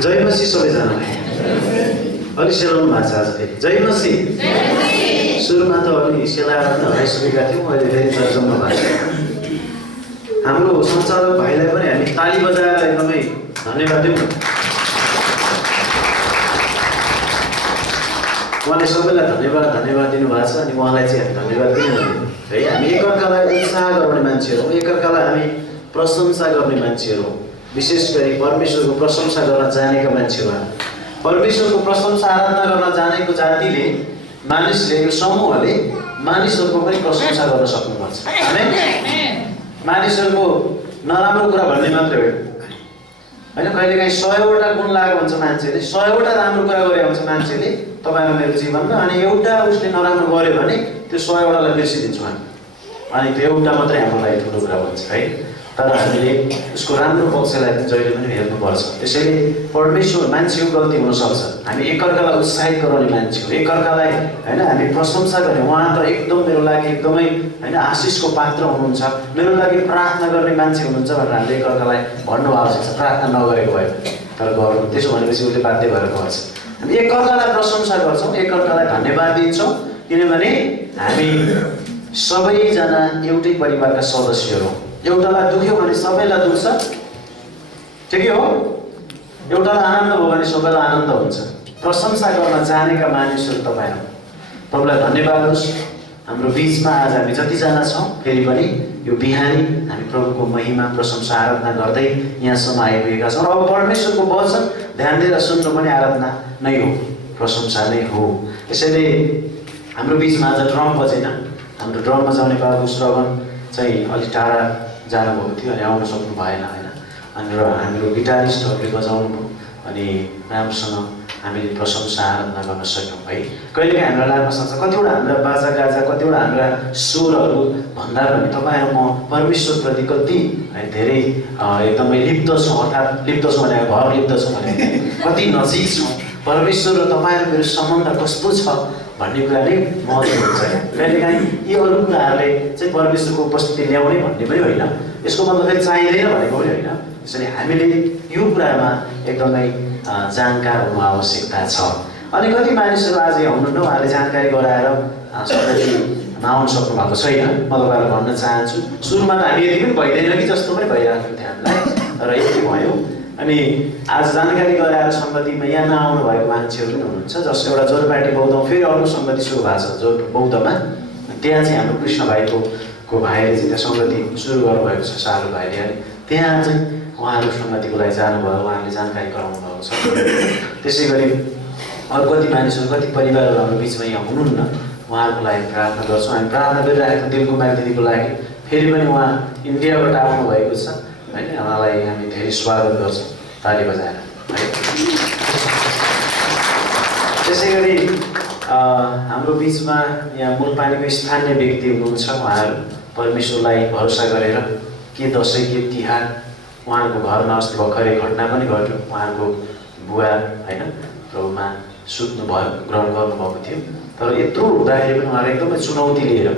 जय मसी सबैजनालाई। अलि सेलाउनु भएको छ आज फेरि। जय मसी। सुरुमा त अलि सेलाएर हराइसकेका थियौँ, अहिले फेरि तर्जमा भएको छ। हाम्रो सञ्चालक भाइलाई पनि हामी ताली बजाएर एकदमै धन्यवाद दिउँ। उहाँले सबैलाई धन्यवाद दिनुभएको छ अनि उहाँलाई चाहिँ हामी धन्यवाद दिनु है। हामी एकअर्कालाई उत्साह गर्ने मान्छेहरू हौँ, एकअर्कालाई हामी प्रशंसा गर्ने मान्छेहरू हौँ। विशेष गरी परमेश्वरको प्रशंसा गर्न जानेका मान्छेहरू हौँ। परमेश्वरको प्रशंसा आराधना गर्न जानेको जातिले मानिसले यो समूहले मानिसहरूको पनि प्रशंसा गर्न सक्नुपर्छ। मानिसहरूको नराम्रो कुरा भन्ने मात्रै होइन, कहिलेकाहीँ 100वटा गुण लागेको हुन्छ मान्छेले, 100वटा राम्रो कुरा गरेको हुन्छ मान्छेले तपाईँ र मेरो जीवनमा, अनि एउटा उसले नराम्रो गर्यो भने त्यो 100वटालाई बिर्सिदिन्छौँ हामी, अनि त्यो एउटा मात्रै हाम्रो लागि ठुलो कुरा भन्छ है। तर हामीले उसको राम्रो पक्षलाई पनि जहिले पनि हेर्नुपर्छ। त्यसैले परमेश्वर मान्छेको गल्ती हुनसक्छ, हामी एकअर्कालाई उत्साहित गराउने मान्छे हो, एकअर्कालाई होइन हामी प्रशंसा गर्ने। उहाँ त एकदम मेरो लागि एकदमै होइन आशिषको पात्र हुनुहुन्छ, मेरो लागि प्रार्थना गर्ने मान्छे हुनुहुन्छ भनेर हामीले एकअर्कालाई भन्नु आवश्यक छ। प्रार्थना नगरेको भए तर गर्नु, त्यसो भनेपछि उसले बाध्य भएर गर्छ। हामी एकअर्कालाई प्रशंसा गर्छौँ, एकअर्कालाई धन्यवाद दिन्छौँ, किनभने हामी सबैजना एउटै परिवारका सदस्यहरू हौँ। एउटालाई दुख्यो भने सबैलाई दुख्छ, ठिकै हो? एउटालाई आनन्द भयो भने सबैलाई आनन्द हुन्छ। प्रशंसा गर्न जानेका मानिसहरू तपाईँ हौ। प्रभुलाई धन्यवाद होस्। हाम्रो बिचमा आज हामी जतिजना छौँ फेरि पनि यो बिहानी हामी प्रभुको महिमा प्रशंसा आराधना गर्दै यहाँसम्म आइपुगेका छौँ। अब परमेश्वरको वचन ध्यान दिएर सुन्नु पनि आराधना नै हो, प्रशंसा नै हो। यसैले हाम्रो बिचमा आज ड्रम बजेन। हाम्रो ड्रम बजाउने बाबु श्रवण चाहिँ अलिक टाढा जानुभएको थियो अनि आउन सक्नु भएन होइन। अनि हाम्रो गिटारिस्टहरूले बजाउनु भयो अनि राम्रोसँग हामीले प्रशंसा आराधना गर्न सक्यौँ है। कहिलेकाहीँ हामीलाई लाग्न सक्छ कतिवटा हाम्रा बाजा गाजा कतिवटा हाम्रा स्वरहरू भन्दा पनि तपाईँ म परमेश्वरप्रति कति धेरै एकदमै लिप्त छौँ, अर्थात् लिप्त छौँ भने घर लिप्त छौँ भने कति नजिक छौँ, परमेश्वर र तपाईँ र मेरो सम्बन्ध कस्तो छ भन्ने कुरा नै महत्त्व हुन्छ। कहिलेकाहीँ यी अरू कुराहरूले चाहिँ परमेश्वरको उपस्थिति ल्याउने भन्ने पनि होइन, यसको मतलब फेरि चाहिँदैन भनेको पनि होइन। त्यसैले हामीले यो कुरामा एकदमै जानकार हुनु आवश्यकता छ। अनि कति मानिसहरू आज यहाँ हुनुहुन्न, उहाँले जानकारी गराएर सबै नआउन सक्नु भएको छैन। म तपाईँलाई भन्न चाहन्छु, सुरुमा त हामी यति पनि भइँदैन कि जस्तो पनि भइरहेको थियो हामीलाई, तर यति भयो। अनि आज जानकारी गराएर सङ्गतिमा यहाँ नआउनु भएको मान्छेहरू पनि हुनुहुन्छ, जस्तो एउटा जोरपाटी बौद्धमा फेरि अर्को सङ्गति सुरु भएको छ। जो बौद्धमा त्यहाँ चाहिँ हाम्रो कृष्ण भाइको भाइले चाहिँ त्यहाँ सङ्गति सुरु गर्नुभएको छ, सालु भाइले। अनि त्यहाँ चाहिँ उहाँहरू सङ्गतिको लागि जानुभयो, उहाँले जानकारी गराउनु भएको छ। त्यसै गरी अरू कति मानिसहरू कति परिवारहरू हाम्रो बिचमा यहाँ हुनुहुन्न, उहाँहरूको लागि प्रार्थना गर्छौँ। हामी प्रार्थना गरिरहेको दिलकुमारी दिदीको लागि, फेरि पनि उहाँ इन्डियाबाट आउनुभएको छ होइन। उहाँलाई हामी धेरै स्वागत गर्छौँ ताली बजाएर है। त्यसै गरी हाम्रो बिचमा यहाँ मूलपानीको स्थानीय व्यक्ति हुनुहुन्छ, उहाँहरू परमेश्वरलाई भरोसा गरेर के दसैँ के तिहार उहाँहरूको घरमा अस्ति भर्खरै घटना पनि घट्यो। उहाँहरूको बुवा होइन प्रभुमा सुत्नुभयो, ग्रहण गर्नुभएको थियो, तर यत्रो हुँदाखेरि पनि उहाँले एकदमै चुनौती लिएर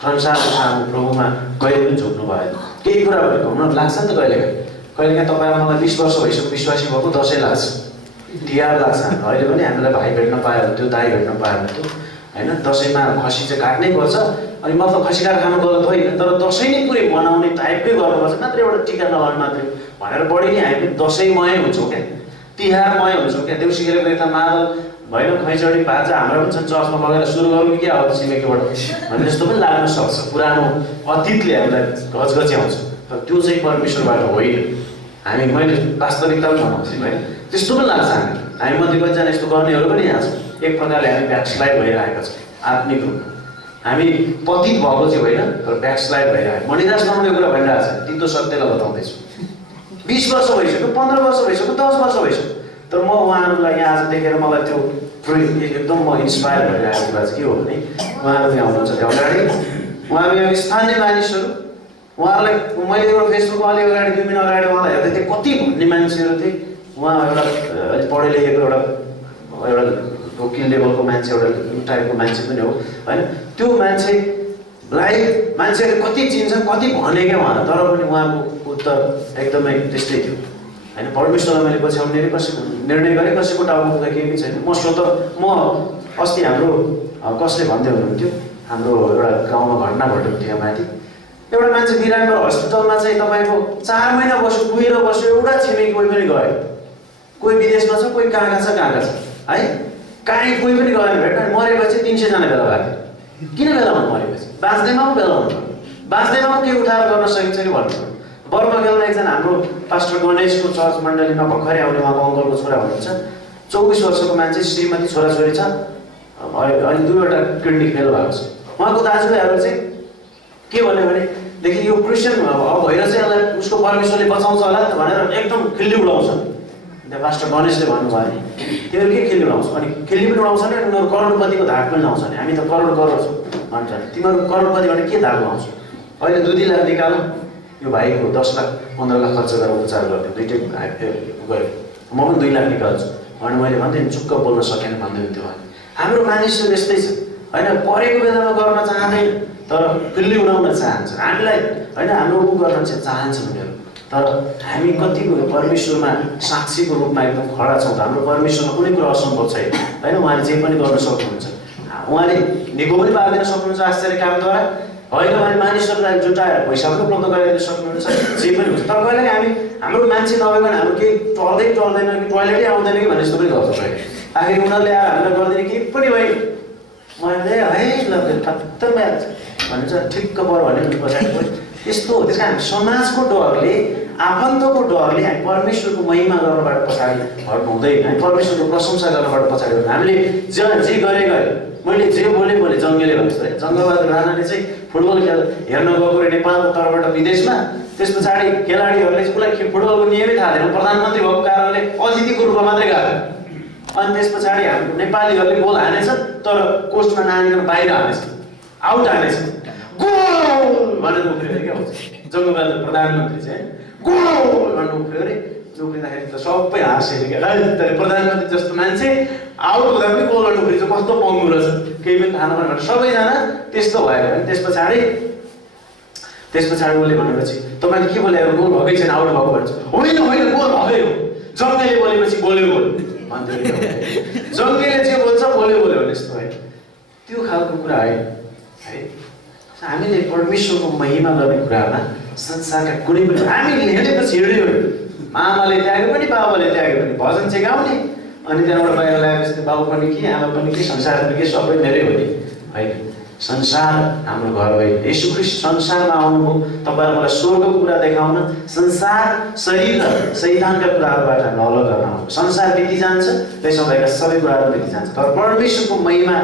संसारको सामु प्रभुमा कहिले पनि झुक्नु भएन। केही कुरा भनेको हुन लाग्छ नि त, कहिलेकाहीँ तपाईँ मलाई 20 वर्ष भइसक्यो विश्वासी भएको, दसैँ लाग्छ, तिहार लाग्छ। अहिले पनि हामीलाई भाइ भेट्न पायो हुन्थ्यो, दाइ भेट्न पायो हुन्थ्यो होइन। दसैँमा खसी चाहिँ काट्नै पर्छ, अनि मतलब खसी काटेर खानु गलत होइन, तर दसैँ नै पुरै मनाउने टाइपकै गर्नुपर्छ, मात्र एउटा टिका नलाउने मात्रै भनेर बढी नै हामी दसैँमय हुन्छौँ क्या, तिहारमय हुन्छौँ क्या। देउसी खेलेको यता मादल भएन, खैचडी बाजा हाम्रो पनि छन्, चर्चमा लगेर सुरु गरौँ क्या हो छिमेकीबाट भन्ने जस्तो पनि लाग्न सक्छ। पुरानो अतीतले हामीलाई गजगच्याउँछ, तर त्यो चाहिँ परमेश्वरबाट होइन। हामी मैले वास्तविकता पनि भनाउँछु होइन, त्यस्तो पनि लाग्छ। हामी मध्ये कतिजना यस्तो गर्नेहरू पनि यहाँ छौँ। एक प्रकारले हामी ब्याकस्लाइड भइरहेका छौँ आत्मिक रूपमा। हामी पतित भएको चाहिँ होइन, तर ब्याकस्लाइड भइरहेको। मणिदास बनाउने कुरा भइरहेको छ, तितो सत्यलाई बताउँदैछु। 20 वर्ष भइसक्यो, 15 वर्ष भइसक्यो, 10 वर्ष भइसक्यो, तर म उहाँहरूलाई यहाँ आज देखेर मलाई त्यो एकदम म इन्सपायर भइरहेको कुरा चाहिँ के हो भने उहाँहरू यहाँ हुनुहुन्छ त्यो अगाडि, उहाँहरू यहाँ स्थानीय मानिसहरू, उहाँहरूलाई मैले एउटा फेसबुकमा अलि अगाडि 2 महिना अगाडि उहाँलाई हेर्दै थिएँ, कति भन्ने मान्छेहरू थिए। उहाँ एउटा अलिक पढे लेखेको एउटा वकिल लेभलको मान्छे, एउटा टाइपको मान्छे पनि हो होइन। त्यो मान्छेलाई मान्छेहरूले कति चिन्छन्, कति भने क्या उहाँ, तर पनि उहाँको उत्तर एकदमै त्यस्तै थियो होइन। परमेश्वरलाई मैले पछ्याउने कसैको निर्णय गरेँ, कसैको टाउको त केही पनि छैन। म अस्ति हाम्रो कसले भन्दै हुनुहुन्थ्यो, हाम्रो एउटा गाउँमा घटना घटेको थियो माथि। एउटा मान्छे बिराम्रो हस्पिटलमा चाहिँ तपाईँको 4 महिना बस्यो, कुहेर बस्यो, एउटा छिमेकी कोही पनि गयो, कोही विदेशमा छ, कोही कहाँ छ है, कहीँ कोही पनि गएन भेट्न। मरेपछि 300 जना भेला भएको थियो। किन भेला हुनु मरेपछि? बाँच्दैमा पनि भेला हुनु, बाँच्दैमा पनि केही उठाएर गर्न सकिन्छ कि भन्नु। बर्मगेलमा एकजना हाम्रो पास्टर गणेशको चर्च मण्डलीमा भर्खरै आउने उहाँको अङ्कलको छोरा हुनुहुन्छ, 24 वर्षको मान्छे, श्रीमती, छोराछोरी छ, अहिले 2वटा किडनी फेल भएको छ। उहाँको दाजुभाइहरू चाहिँ के भन्यो भनेदेखि यो क्रिस्चियन भएर चाहिँ यसलाई उसको परमेश्वरले बचाउँछ होला भनेर एकदम खिल्ली उडाउँछ। त्यहाँ पास्टर गणेशले भन्नुभयो नि, तिमीहरू के खिल्ली उडाउँछ? अनि खिल्ली पनि उडाउँछ नि, उनीहरू करोडपतिको धाक पनि लाउँछ नि। हामी त करोड छौँ भन्छ, तिमीहरू करोडपति भने के धाक लाउँछ? अहिले 2 लाख निकाल, यो भाइको 10 लाख 15 लाख खर्च गरेर उपचार गर्थ्यो, 2टै गयो, म पनि 2 लाख निकाल्छु भने मैले भन्थेँ नि, चुक्क बोल्न सकेन भन्दै हुन्थ्यो भने। हाम्रो मानिसहरू यस्तै छ होइन, परेको बेलामा गर्न चाहँदैन तर खिल्ली उडाउन चाहन्छ हामीलाई होइन, हाम्रो उ गर्न चाहिँ चाहन्छ उनीहरू। तर हामी कतिको परमेश्वरमा साक्षीको रूपमा एकदम खडा छौँ त। हाम्रो परमेश्वरमा कुनै कुरा असम्भव छैन होइन, उहाँले जे पनि गर्न सक्नुहुन्छ। उहाँले निको पनि पारिदिन सक्नुहुन्छ आश्चर्य कामद्वारा होइन भने मानिसहरूलाई जुटाएर पैसा पनि उपलब्ध गराइदिन सक्नुहुन्छ, जे पनि हुन्छ। तर कहिले हामी हाम्रो मान्छे नभइकन हाम्रो केही टल्दैन कि टोइलेटै आउँदैन कि भने जस्तो पनि गर्छ कहिले। आखिर उनीहरूले आएर हामीलाई गरिदिने केही पनि भयो, मैले है ल खत्तम भइहाल्छ भन्छ, ठिक्क पऱ्यो भने पछाडि पऱ्यो। त्यस्तो हो। त्यस कारण समाजको डरले, आफन्तको डरले हामी परमेश्वरको महिमा गर्नबाट पछाडि हट्नु हुँदैन, हामी परमेश्वरको प्रशंसा गर्नबाट पछाडि हट्नु। हामीले जे गरे मैले जे बोले जङ्गले भनेको है। जङ्गबहादुर राणाले चाहिँ फुटबल हेर्न गएको रे नेपालको तर्फबाट विदेशमा। त्यस पछाडि खेलाडीहरूले चाहिँ उसलाई फुटबलको नियमै थाहा थिएन, प्रधानमन्त्री भएको कारणले अतिथिको रूपमा मात्रै गएको। अनि त्यस पछाडि हाम्रो नेपालीहरूले गोल हानेछ, तर कोस्टमा नानीको बाहिर हानेछ, आउट हानेछ, गोल भनेर उफ्रियो क्या जङ्गबहादुर प्रधानमन्त्री चाहिँ गोल भनेर उफ्रियो अरे। उफ्रिँदाखेरि त सबै हाँसेर क्या, प्रधानमन्त्री जस्तो मान्छे आउट हुँदा पनि गोल गर्नु उफ्रिन्छ, कस्तो पङ्गु रहेछ, केही पनि थाहा नभएर सबैजना त्यस्तो भयो। अनि त्यस पछाडि उसले भनेपछि तपाईँले के बोले, गोल भएकै छैन, आउट भएको भन्छ। होइन गोल भएकै हो, जङ्गले बोलेपछि बोल्यो भन्थ्यो। जङ्गले जे बोल्छ बोल्यो भने यस्तो है, त्यो खालको कुरा है। हामीले परमेश्वरको महिमा गर्ने कुरामा संसारका कुनै पनि हामीले हिँडेपछि हिँड्यो, आमाले त्यागे पनि बाबाले त्यागे पनि भजन चाहिँ गाउने, अनि त्यहाँबाट बाहिर ल्याएपछि बाबु पनि के आमा पनि के संसार पनि के सबै मेरै हो नि होइन। संसार हाम्रो घर होइन। येशू ख्रीष्ट संसारमा आउनुभयो तपाईँहरू मलाई स्वर्गको कुरा देखाउन, संसार शरीर र शैतानका कुराहरूबाट हामीलाई अलग गर्न आउनु। संसार बिति जान्छ, त्यसमा भएका सबै कुराहरू बिति जान्छ, तर परमेश्वरको महिमा,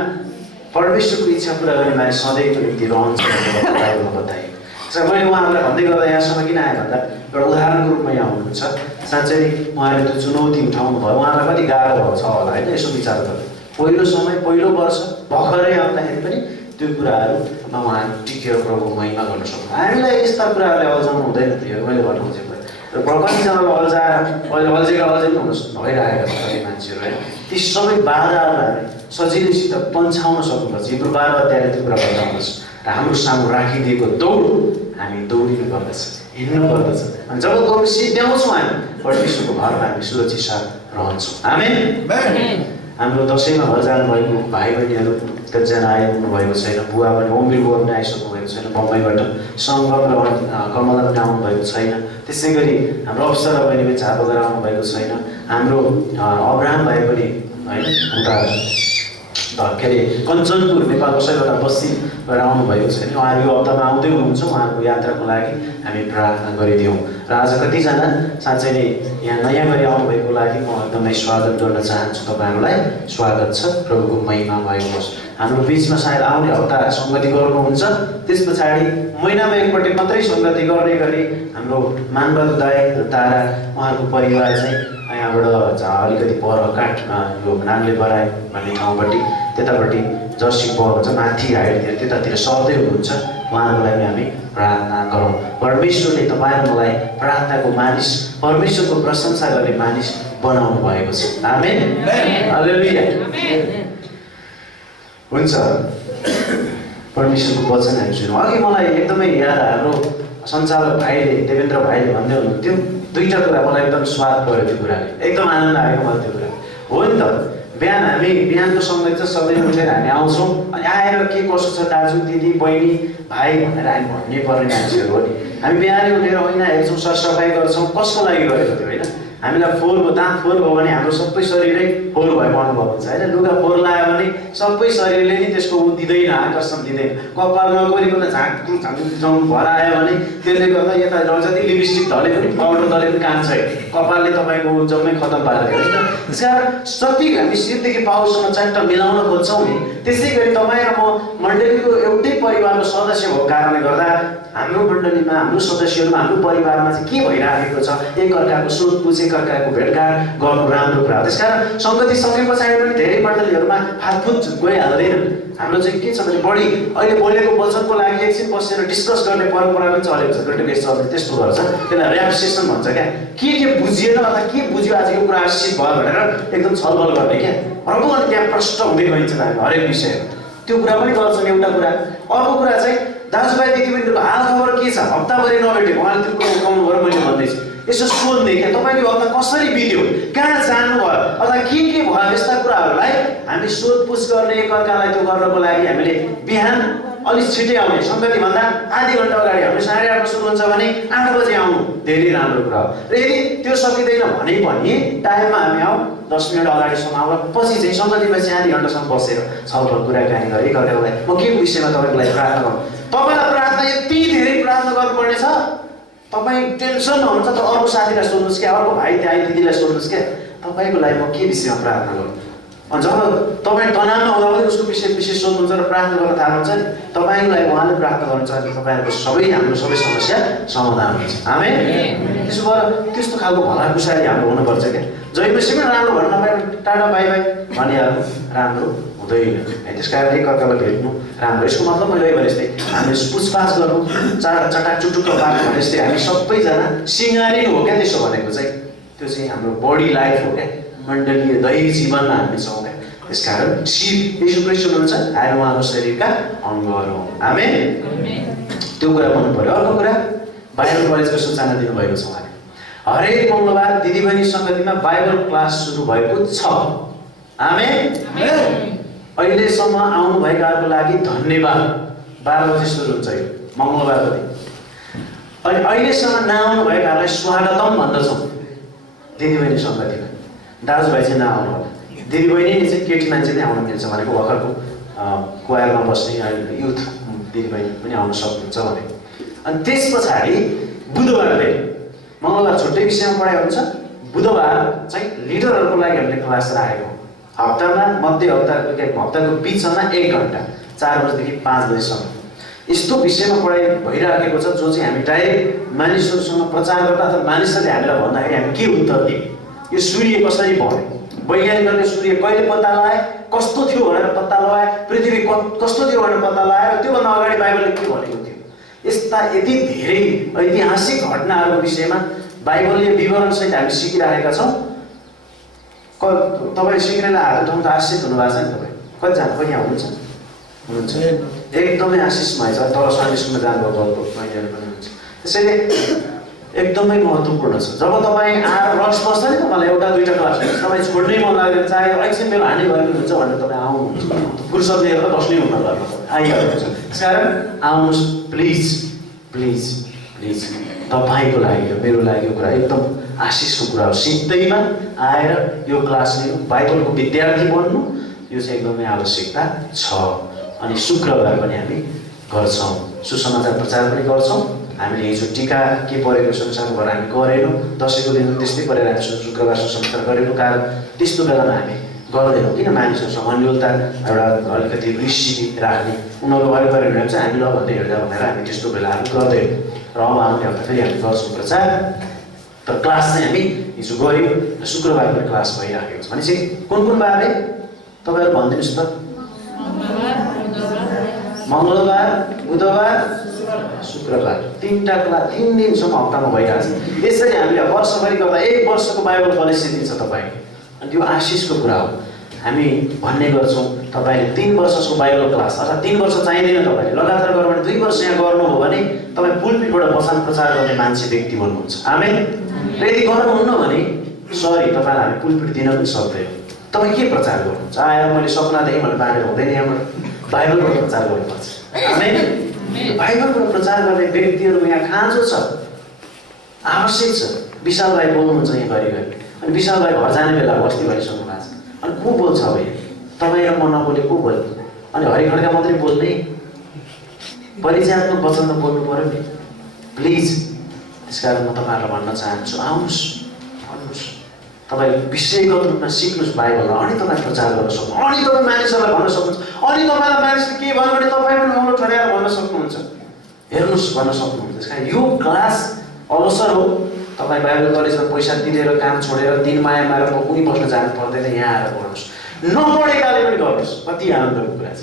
परमेश्वरको इच्छा पुरा गर्ने मानिस सधैँको निम्ति रहन्छ बाइबलमा बताइएको छ। मैले उहाँहरूलाई भन्दै गर्दा यहाँसम्म किन आएँ भन्दा एउटा उदाहरणको रूपमा यहाँ हुनुहुन्छ। साँच्चै उहाँहरूले त्यो चुनौती उठाउनु भयो, उहाँलाई कति गाह्रो भएको छ होला होइन। यसो विचार गर्नु, पहिलो समय, पहिलो वर्ष भर्खरै आउँदाखेरि पनि त्यो कुराहरूमा उहाँहरू टिकेर प्रभुको महिमा गर्न सक्नु। हामीलाई यस्ता कुराहरूले अल्झाउनु हुँदैन थियो। मैले भन्नु खोजेको र कतिजनालाई अल्झाएर अहिले अल्झेका पनि भइरहेका छन् कति मान्छेहरू होइन। ती सबै बाधाहरूलाई सजिलैसित पन्छाउन सक्नुपर्छ। हिब्रू 12 अध्यायले त्यो कुरा बताउँदछ र हाम्रो सामु राखिदिएको दौड हामी दौडिनु पर्दछ, हिँड्नु पर्दछ। अनि जब दौड सिद्ध्याउँछौँ हामी परमेश्वरको घरमा हामी सुरक्षित साथ रहन्छौँ। आमेन। हाम्रो दसैँमा घर जानुभएको भाइ बहिनीहरू कतिजना आइपुग्नु भएको छैन। बुवा पनि ओम्बी बुवा पनि आइसक्नु भएको छैन बम्बईबाट, सङ्गम र कमला पनि आउनुभएको छैन। त्यसै गरी हाम्रो अप्सरा बहिनी पनि छापा गरेर आउनुभएको छैन। हाम्रो अब्राहम भाइ पनि होइन उता के अरे कञ्चनपुर नेपाल कसैबाट बस्तीबाट आउनुभएको छैन। उहाँहरू यो हप्तामा आउँदै हुनुहुन्छ, उहाँको यात्राको लागि हामी प्रार्थना गरिदिउँ। र आज कतिजना साँच्चै नै यहाँ नयाँ गरी आउनुभएको लागि म एकदमै स्वागत गर्न चाहन्छु। तपाईँहरूलाई स्वागत छ, प्रभुको महिमा भएको होस्। हाम्रो बिचमा सायद आउने हप्ता सङ्गति गर्नुहुन्छ, त्यस पछाडि महिनामा एकपल्ट मात्रै सङ्गति गर्ने गरी हाम्रो मानबहादुर दाइ र तारा उहाँहरूको परिवार चाहिँ यहाँबाट अलिकति पर काठ यो नाङ्ले बराई भन्ने ठाउँपट्टि त्यतापट्टि जर्सी पर भन्छ माथि हाइटतिर त्यतातिर सर्दै हुनुहुन्छ। उहाँहरूको लागि हामी प्रार्थना गरौँ। परमेश्वरले तपाईँ र मलाई प्रार्थनाको मानिस, परमेश्वरको प्रशंसा गर्ने मानिस बनाउनु भएको छ। आमेन। हालेलुया। हुन्छ, परमेश्वरको वचन हामी सुनौँ। अघि मलाई एकदमै याद, हाम्रो सञ्चालक भाइले, देवेन्द्र भाइले भन्दै हुनुहुन्थ्यो दुईटा कुरा मलाई एकदम स्वाद पऱ्यो त्यो कुराले, एकदम आनन्द आयो मलाई त्यो कुरा। हो नि त, बिहान हामी बिहानको समय चाहिँ सबैले उठेर हामी आउँछौँ अनि आएर के कसो छ दाजु दिदी बहिनी भाइ भनेर हामी भन्नै पर्ने मान्छेहरू हो नि। हामी बिहानै उठेर होइन हेर्छौँ, सरसफाइ गर्छौँ, कसको लागि गरेको थियो होइन? हामीलाई फोहोर भयो, दाँत फोहोर भयो भने हाम्रो सबै शरीरै फोहोर भएको अनुभव हुन्छ होइन। लुगा फोहोर लगायो भने सबै शरीरले नि त्यसको ऊ दिँदैन, आकर्षण दिँदैन। कपाल नगरिकन झाँक्नु झाँक्नु भएर आयो भने त्यसले गर्दा यता जति लिपस्टिक धले पनि पाउडर धले पनि काम छैन, कपालले तपाईँको जम्मै खतम पारेको होइन। त्यस कारण जति हामी शिरदेखि पाउसम्म च्याट्ट मिलाउन खोज्छौँ नि, त्यसै गरी तपाईँ र म मण्डलीको एउटै परिवारको सदस्य भएको कारणले गर्दा हाम्रो मण्डलीमा, हाम्रो सदस्यहरूमा, हाम्रो परिवारमा चाहिँ के भइरहेको छ, एकअर्काको सोधपुछ, एकअर्काको भेटघाट गर्नु राम्रो कुरा हो। त्यस कारण सङ्गति सके पछाडि पनि धेरै मण्डलीहरूमा फातफुत गइहाल्दैन। हाम्रो चाहिँ के छ भने बढी अहिले बोलेको वचनको लागि एकछिन बसेर डिस्कस गर्ने परम्परा पनि चलेको छ, डेटाबेस चल्छ, त्यस्तो गर्छ, त्यसलाई ऱ्याप सेसन भन्छ क्या। के बुझिएन अथवा के बुझ्यो आज यो कुरा निश्चित भयो भनेर एकदम छलफल गर्ने क्या। अर्को अनि त्यहाँ प्रष्ट हुँदै गइन्छ हामी हरेक विषयमा, त्यो कुरा पनि गर्छन् एउटा कुरा। अर्को कुरा चाहिँ दाजुभाइ दिदीबहिनीहरूको हाल खबर के छ, हप्ताभरि नभेटेको, उहाँले त्यो कुरा उठाउनु भयो, मैले भन्दैछु यसो सोध्ने क्या तपाईँको हप्ता कसरी बित्यो, कहाँ जानुभयो अथवा के भयो, यस्ता कुराहरूलाई हामी सोधपुछ गर्ने, एकअर्कालाई त्यो गर्नको लागि हामीले बिहान अलिक छिटै आउने, सङ्गतिभन्दा आधी घन्टा अगाडि हामी 8:30 सुरु हुन्छ भने 8 बजे आउनु धेरै राम्रो कुरा हो। र यदि त्यो सकिँदैन भने पनि टाइममा हामी आऊ, 10 मिनट अगाडिसम्म आउँदा पछि चाहिँ सङ्गतिमा चाहिँ आधी घन्टासम्म बसेर छलफल कुराकानी गरेर एकअर्कालाई म के विषयमा तपाईँको लागि प्रार्थना गर्नु, तपाईँलाई प्रार्थना यति धेरै प्रार्थना गर्नुपर्ने छ, तपाईँ टेन्सनमा हुनुहुन्छ त अर्को साथीलाई सोध्नुहोस् क्या, अर्को भाइ दाइ दिदीलाई सोध्नुहोस् क्या, तपाईँको लागि म के विषयमा प्रार्थना गर्नु। अनि जब तपाईँ तनावमा हुँदा पनि उसको विशेष सोध्नुहुन्छ र प्रार्थना गर्न थाल्नुहुन्छ नि, तपाईँको लागि उहाँले प्रार्थना गर्नुहुन्छ भने तपाईँहरूको हाम्रो सबै समस्या समाधान हुन्छ। आमेन। त्यसो भएर त्यस्तो खालको भलाकुसारी हाम्रो हुनुपर्छ क्या। जैमसीमा राम्रो भन्नु नपाए टाढा बाई बाई भनिहाल्नु राम्रो हुँदैन। त्यस कारण एकअर्कालाई भेट्नु राम्रो। यसको मतलब मैले भने जस्तै हामीले पुछपाछ गरौँ, चटाक चुटुक्क बात भने जस्तै हामी सबैजना सिँगारिनु हो क्या। त्यसो भनेको चाहिँ त्यो चाहिँ हाम्रो बडी लाइफ हो क्या, मण्डलीय दैहिक जीवनमा हामी छौँ क्या। त्यस कारण शिव यीशु ख्रीष्ट हुनुहुन्छ, हामी उहाँको शरीरका अङ्गहरू हौँ। आमेन। त्यो कुरा भन्नु पर्यो। अर्को कुरा बाइबल कलेजको सूचना दिनुभएको छ उहाँले। हरेक मङ्गलबार दिदीबहिनी सङ्गतिमा बाइबल क्लास सुरु भएको छ। आमेन। अहिलेसम्म आउनुभएकाहरूको लागि धन्यवाद। 12 बजे सुरु हुन्छ यो मङ्गलबारको दिन। अनि अहिलेसम्म नआउनुभएकाहरूलाई स्वागतम भन्दछौँ दिदीबहिनी सङ्गतिमा। दाजुभाइ चाहिँ नआउनु होला, दिदीबहिनी चाहिँ केटी मान्छे नै आउन मिल्छ भनेको, भर्खरको क्वायरमा बस्ने युथ दिदीबहिनी पनि आउन सक्नुहुन्छ भनेको। अनि त्यस पछाडि बुधबार फेरि मङ्गलबार छुट्टै विषयमा पढाइ हुन्छ, बुधबार चाहिँ लिडरहरूको लागि हामीले क्लास राखेको। हप्तामा मध्य हप्ताको बिचमा 1 घन्टा 4 बजेदेखि 5 बजेसम्म यस्तो विषयमा पढाइ भइराखेको छ जो चाहिँ हामी डाइरेक्ट मानिसहरूसँग प्रचार गर्दा अथवा मानिसहरूले हामीलाई भन्दाखेरि हामी के उत्तर दियौँ, यो सूर्य कसरी बढ्यो, वैज्ञानिकहरूले सूर्य कहिले पत्ता लगाए, कस्तो थियो भनेर पत्ता लगाए, पृथ्वी कस्तो थियो भनेर पत्ता लगाए, र त्योभन्दा अगाडि बाइबलले के भनेको थियो। यस्ता यति धेरै ऐतिहासिक घटनाहरूको विषयमा बाइबलले विवरणसहित हामी सिकिराखेका छौँ। तपाईँ सिक्नेलाई हात उठाउनु त आशिष हुनुभएको छ नि। तपाईँ कतिजना पनि यहाँ हुनुहुन्छ? एकदमै आशिषमय छ। तल सन्डे स्कुलमा जानुभएको बहिनीहरू पनि हुनुहुन्छ। त्यसैले एकदमै महत्त्वपूर्ण छ। जब तपाईँ आएर रक्स बस्छ नि, तपाईँलाई एउटा दुईवटा क्लास हुन्छ, तपाईँ छोड्नै मन लाग्दैन, चाहे एकछिन बेला हानि भएको हुन्छ भनेर तपाईँ आउनुहुन्छ। फुर्सद लिएर त बस्नै हुन पर्छ, आइहाल्नुहुन्छ। त्यस कारण आउनुहोस् प्लिज प्लिज प्लिज। तपाईँको लागि र मेरो लागि यो कुरा एकदम आशिषको कुरा हो। सिधैमा आएर यो क्लास लिनु, बाइबलको विद्यार्थी बन्नु, यो चाहिँ एकदमै आवश्यकता छ। अनि शुक्रबार पनि हामी गर्छौँ, सुसमाचार प्रचार पनि गर्छौँ। हामीले हिजो टिका के परेको संसारको भएर हामी गरेनौँ, दसैँको दिन त्यस्तै परेर हामी शुक्रबार सुसमाचार गरेनौँ। कारण त्यस्तो बेलामा हामी गर्दैनौँ, किन मानिसहरूसँग अन्योलता एउटा अलिकति रिसिपी राख्ने, उनीहरू वरिपरि हिँड्छ हामी ल भन्दै हिँड्दा भनेर हामी त्यस्तो बेलाहरू गर्दैनौँ। र अब आउने हप्ता फेरि हामी गर्छौँ प्रचार। तर क्लास चाहिँ हामी हिजो गऱ्यौँ र शुक्रबार पनि क्लास भइराखेको छ। भनेपछि कुन बारले तपाईँहरू भनिदिनुहोस् त? मङ्गलबार, बुधबार, शुक्रबार, 3टा क्लास 3 दिनसम्म हप्तामा भइरहेको छ। यसरी हामीले वर्षभरि गर्दा 1 वर्षको बाइबल कलेज सिद्धिन्छ तपाईँ। अनि त्यो आशिषको कुरा हो। हामी भन्ने गर्छौँ तपाईँले 3 वर्षको बाइबल क्लास अथवा 3 वर्ष चाहिँदैन, तपाईँले लगातार गर्नु भने 2 वर्ष यहाँ गर्नु हो भने तपाईँ पुलपिटबाट वचन प्रचार गर्ने मान्छे व्यक्ति बन्नुहुन्छ। आमेन। यदि गर्नुहुन्न भने सरी, तपाईँलाई हामी पुलपिट दिन पनि सक्दैन। तपाईँ के प्रचार गर्नुहुन्छ? आएर मैले सपना देखेँ भनेर बाँडेर हुँदैन। यहाँबाट बाइबलबाट प्रचार गर्नुपर्छ होइन? बाइबलबाट प्रचार गर्ने व्यक्तिहरू यहाँ खाँचो छ, आवश्यक छ। विशाल भाइ बोल्नुहुन्छ यहाँ घरिघरि, अनि विशाल भाइ घर जाने बेला बस्ती भइसक्नु भएको छ। अनि को बोल्छ अब तपाईँ र म नबोले को बोल्ने? अनि हरिखड्का मात्रै बोल्ने? परिचयात्मक वचन त बोल्नु पऱ्यो नि प्लिज। त्यस कारण म तपाईँहरूलाई भन्न चाहन्छु, आउनुहोस् भन्नुहोस्, तपाईँ विषयगत रूपमा सिक्नुहोस् बाइबललाई, अनि तपाईँ प्रचार गर्न सक्नुहुन्छ, अनि तपाईँ मानिसहरूलाई भन्न सक्नुहुन्छ, अनि तपाईँलाई मानिसले के भन्यो भने तपाईँ पनि औलो ठड्याएर भन्न सक्नुहुन्छ, हेर्नुहोस् भन्न सक्नुहुन्छ। त्यस कारण यो क्लास अवसर हो। तपाईँ बाइबल कलेजमा पैसा तिरेर काम छोडेर दिन माया मारेर कुनै बस्न जानु पर्दैन, यहाँ आएर पढ्नुहोस्। नपढेकाले पनि गर्नुहोस्, कति आनन्दको कुरा छ।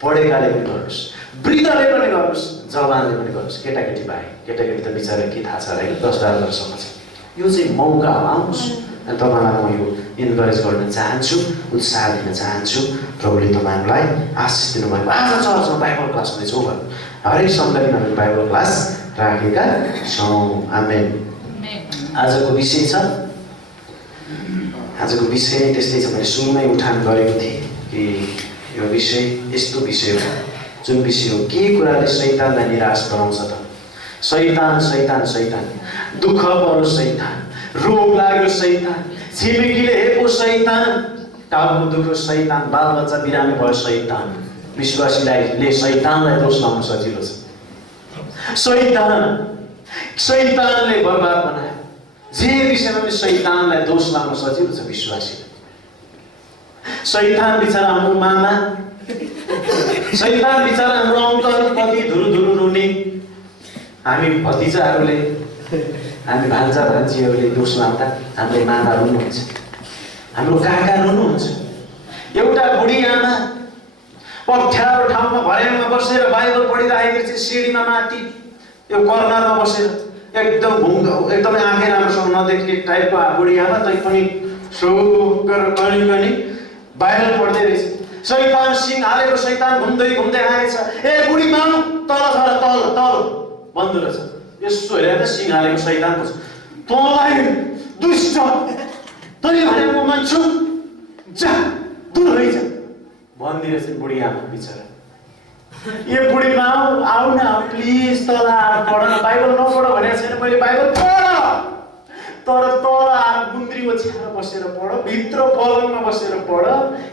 पढेकाले पनि गर्नुहोस्, वृद्धले पनि गर्नुहोस्, जवानले पनि गर्नुहोस्, केटाकेटी बाहेक। केटाकेटी त बिचरा के थाहा छ र 10 वर्षसम्म छ। यो चाहिँ मौका हो, आउनुहोस्। अनि तपाईँलाई म यो इन्करेज गर्न चाहन्छु, उत्साह दिन चाहन्छु। प्रभुले तपाईँहरूलाई आशिष दिनुभएको। आज चर्चमा बाइबल क्लास हुनेछौँ भन्नु, हरेक सन्तान हामीले बाइबल क्लास राखेका छौँ। आमेन। आजको विषय छ, आजको विषय त्यस्तै छ। मैले सुरुमै उठान गरेको थिएँ कि यो विषय यस्तो विषय हो जुन विषय हो के कुराले शैतानलाई निराश बनाउँछ त? शैतान शैतान शैतान, दुःख पर्यो शैतान, रोग लाग्यो शैतान, छिमेकीले हेपो शैतान, टाउको दुख्यो शैतान, बालबच्चा बिरामी भयो शैतान। विश्वासीले शैतानलाई दोष लाउन सजिलो छ। शैतानले बर्बाद बनायो। जे विषयमा पनि शैतानलाई दोष लाउन सजिलो छ विश्वासीले। शैतान बिचरा हाम्रो मामा, शैतान बिचरा हाम्रो अङ्कल, कति धुरु धुरु रुने हामी भतिजाहरूले, हामी भान्जा भान्जीहरूले दोष लाउँदा हाम्रो मामा रुनुहुन्छ, हाम्रो काका रुनुहुन्छ। एउटा बुढी आमा अप्ठ्यारो ठाउँमा भर्याङमा बसेर बाइबल पढिराखेको चाहिँ सिँढीमा माथि यो कर्नरमा बसेर एकदमै आँखै राम्रोसँग नदेख्ने टाइपको बुढी आमा, तै पनि सो गरेर कनी बाइबल पढ्दै रहेछ। शैतान सिङ हालेको शैतान घुम्दै आएछ। ए बुढी माउ तल छ र तल भन्दो रहेछ। यसो हेरेर सिङ हालेको शैतान पुग्छ, तँलाई दुष्ट, तैँले भने म मान्छु, जा दूर भइजा भनिदिरहेछ बुढी आमा बिचरा। ए बुढी माउ आऊ न प्लिज, तल आएर पढ न। बाइबल नपढ भनेको छैन मैले, बाइबल पढ, तर तल आएर गुन्द्री ओछ्याएर बसेर पढ, भित्र पलङमा बसेर पढ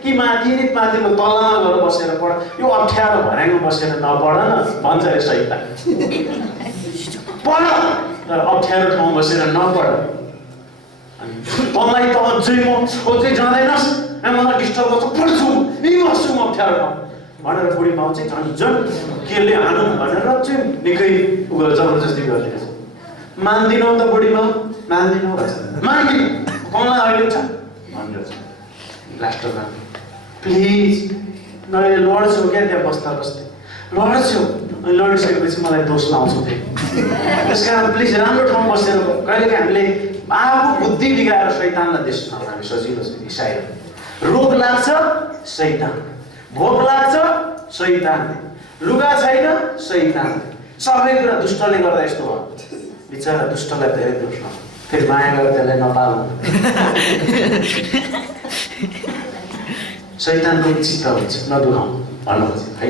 कि माथि तलमा गएर बसेर पढ। यो अप्ठ्यारो भर्याङमा बसेर नपढ न भन्छ अरे शैतान। पढ तर अप्ठ्यारो ठाउँमा बसेर नपढ। तँलाई त अझै जाँदैनस्, मलाई डिस्टर्ब गर्छ, पढ्छु यहीँ बस्छु म अप्ठ्यारो ठाउँ भनेर बुढी माउ चाहिँ झन् केले हानौँ भनेर चाहिँ निकै जबरजस्ती गरिदिएछ। मान्दिनौ त बुढी माउ, मान्दिनौ भन्छ, मान्दिनौ कमला अहिले छ भनेर लास्टमा प्लिज मैले लड्छु क्या, त्यहाँ बस्दा बस्दै लड्छु। अनि लडिसकेपछि मलाई दोष लाउँछु फेरि। त्यस कारण प्लिज राम्रो ठाउँ बसेर कहिलेकाहीँ हामीले आफू बुद्धि बिगाएर शैतानलाई देश लाउन हामी सजिलो छ। इसाई रोग लाग्छ शैतान, भोक लाग्छ शैतान, लुगा छैन शैतान, सबै कुरा दुष्टले गर्दा यस्तो भयो। बिचरा दुष्टलाई धेरै दोष लाउँछ, फेरि माया गरेर त्यसलाई नपाल्नु। शैतानको चित्त हुन्छ नदुखाउँ भन्नु खोज्छ है।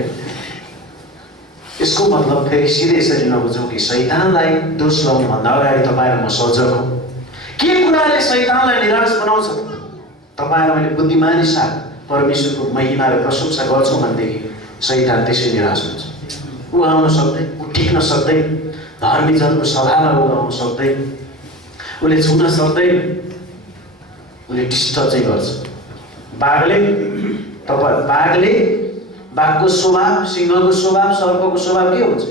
यसको मतलब फेरि सिधै यसरी नबुझौँ कि शैतानलाई दोष लाउनुभन्दा अगाडि तपाईँ र म सजग हौँ। के कुराले शैतानलाई निराश बनाउँछ? तपाईँलाई मैले बुद्धिमानी साथ परमेश्वरको महिमा र प्रशंसा गर्छौँ भनेदेखि शैतान त्यसै निराश हुन्छ। ऊ आउन सक्दैन, ऊ टिक्न सक्दैन, धर्मी जनको सभामा ऊ आउन सक्दैन, उसले छुन सक्दैन, उसले डिस्टर्ब चाहिँ गर्छ। बाघको स्वभाव, सिंहको स्वभाव, सर्पको स्वभाव के हुन्छ?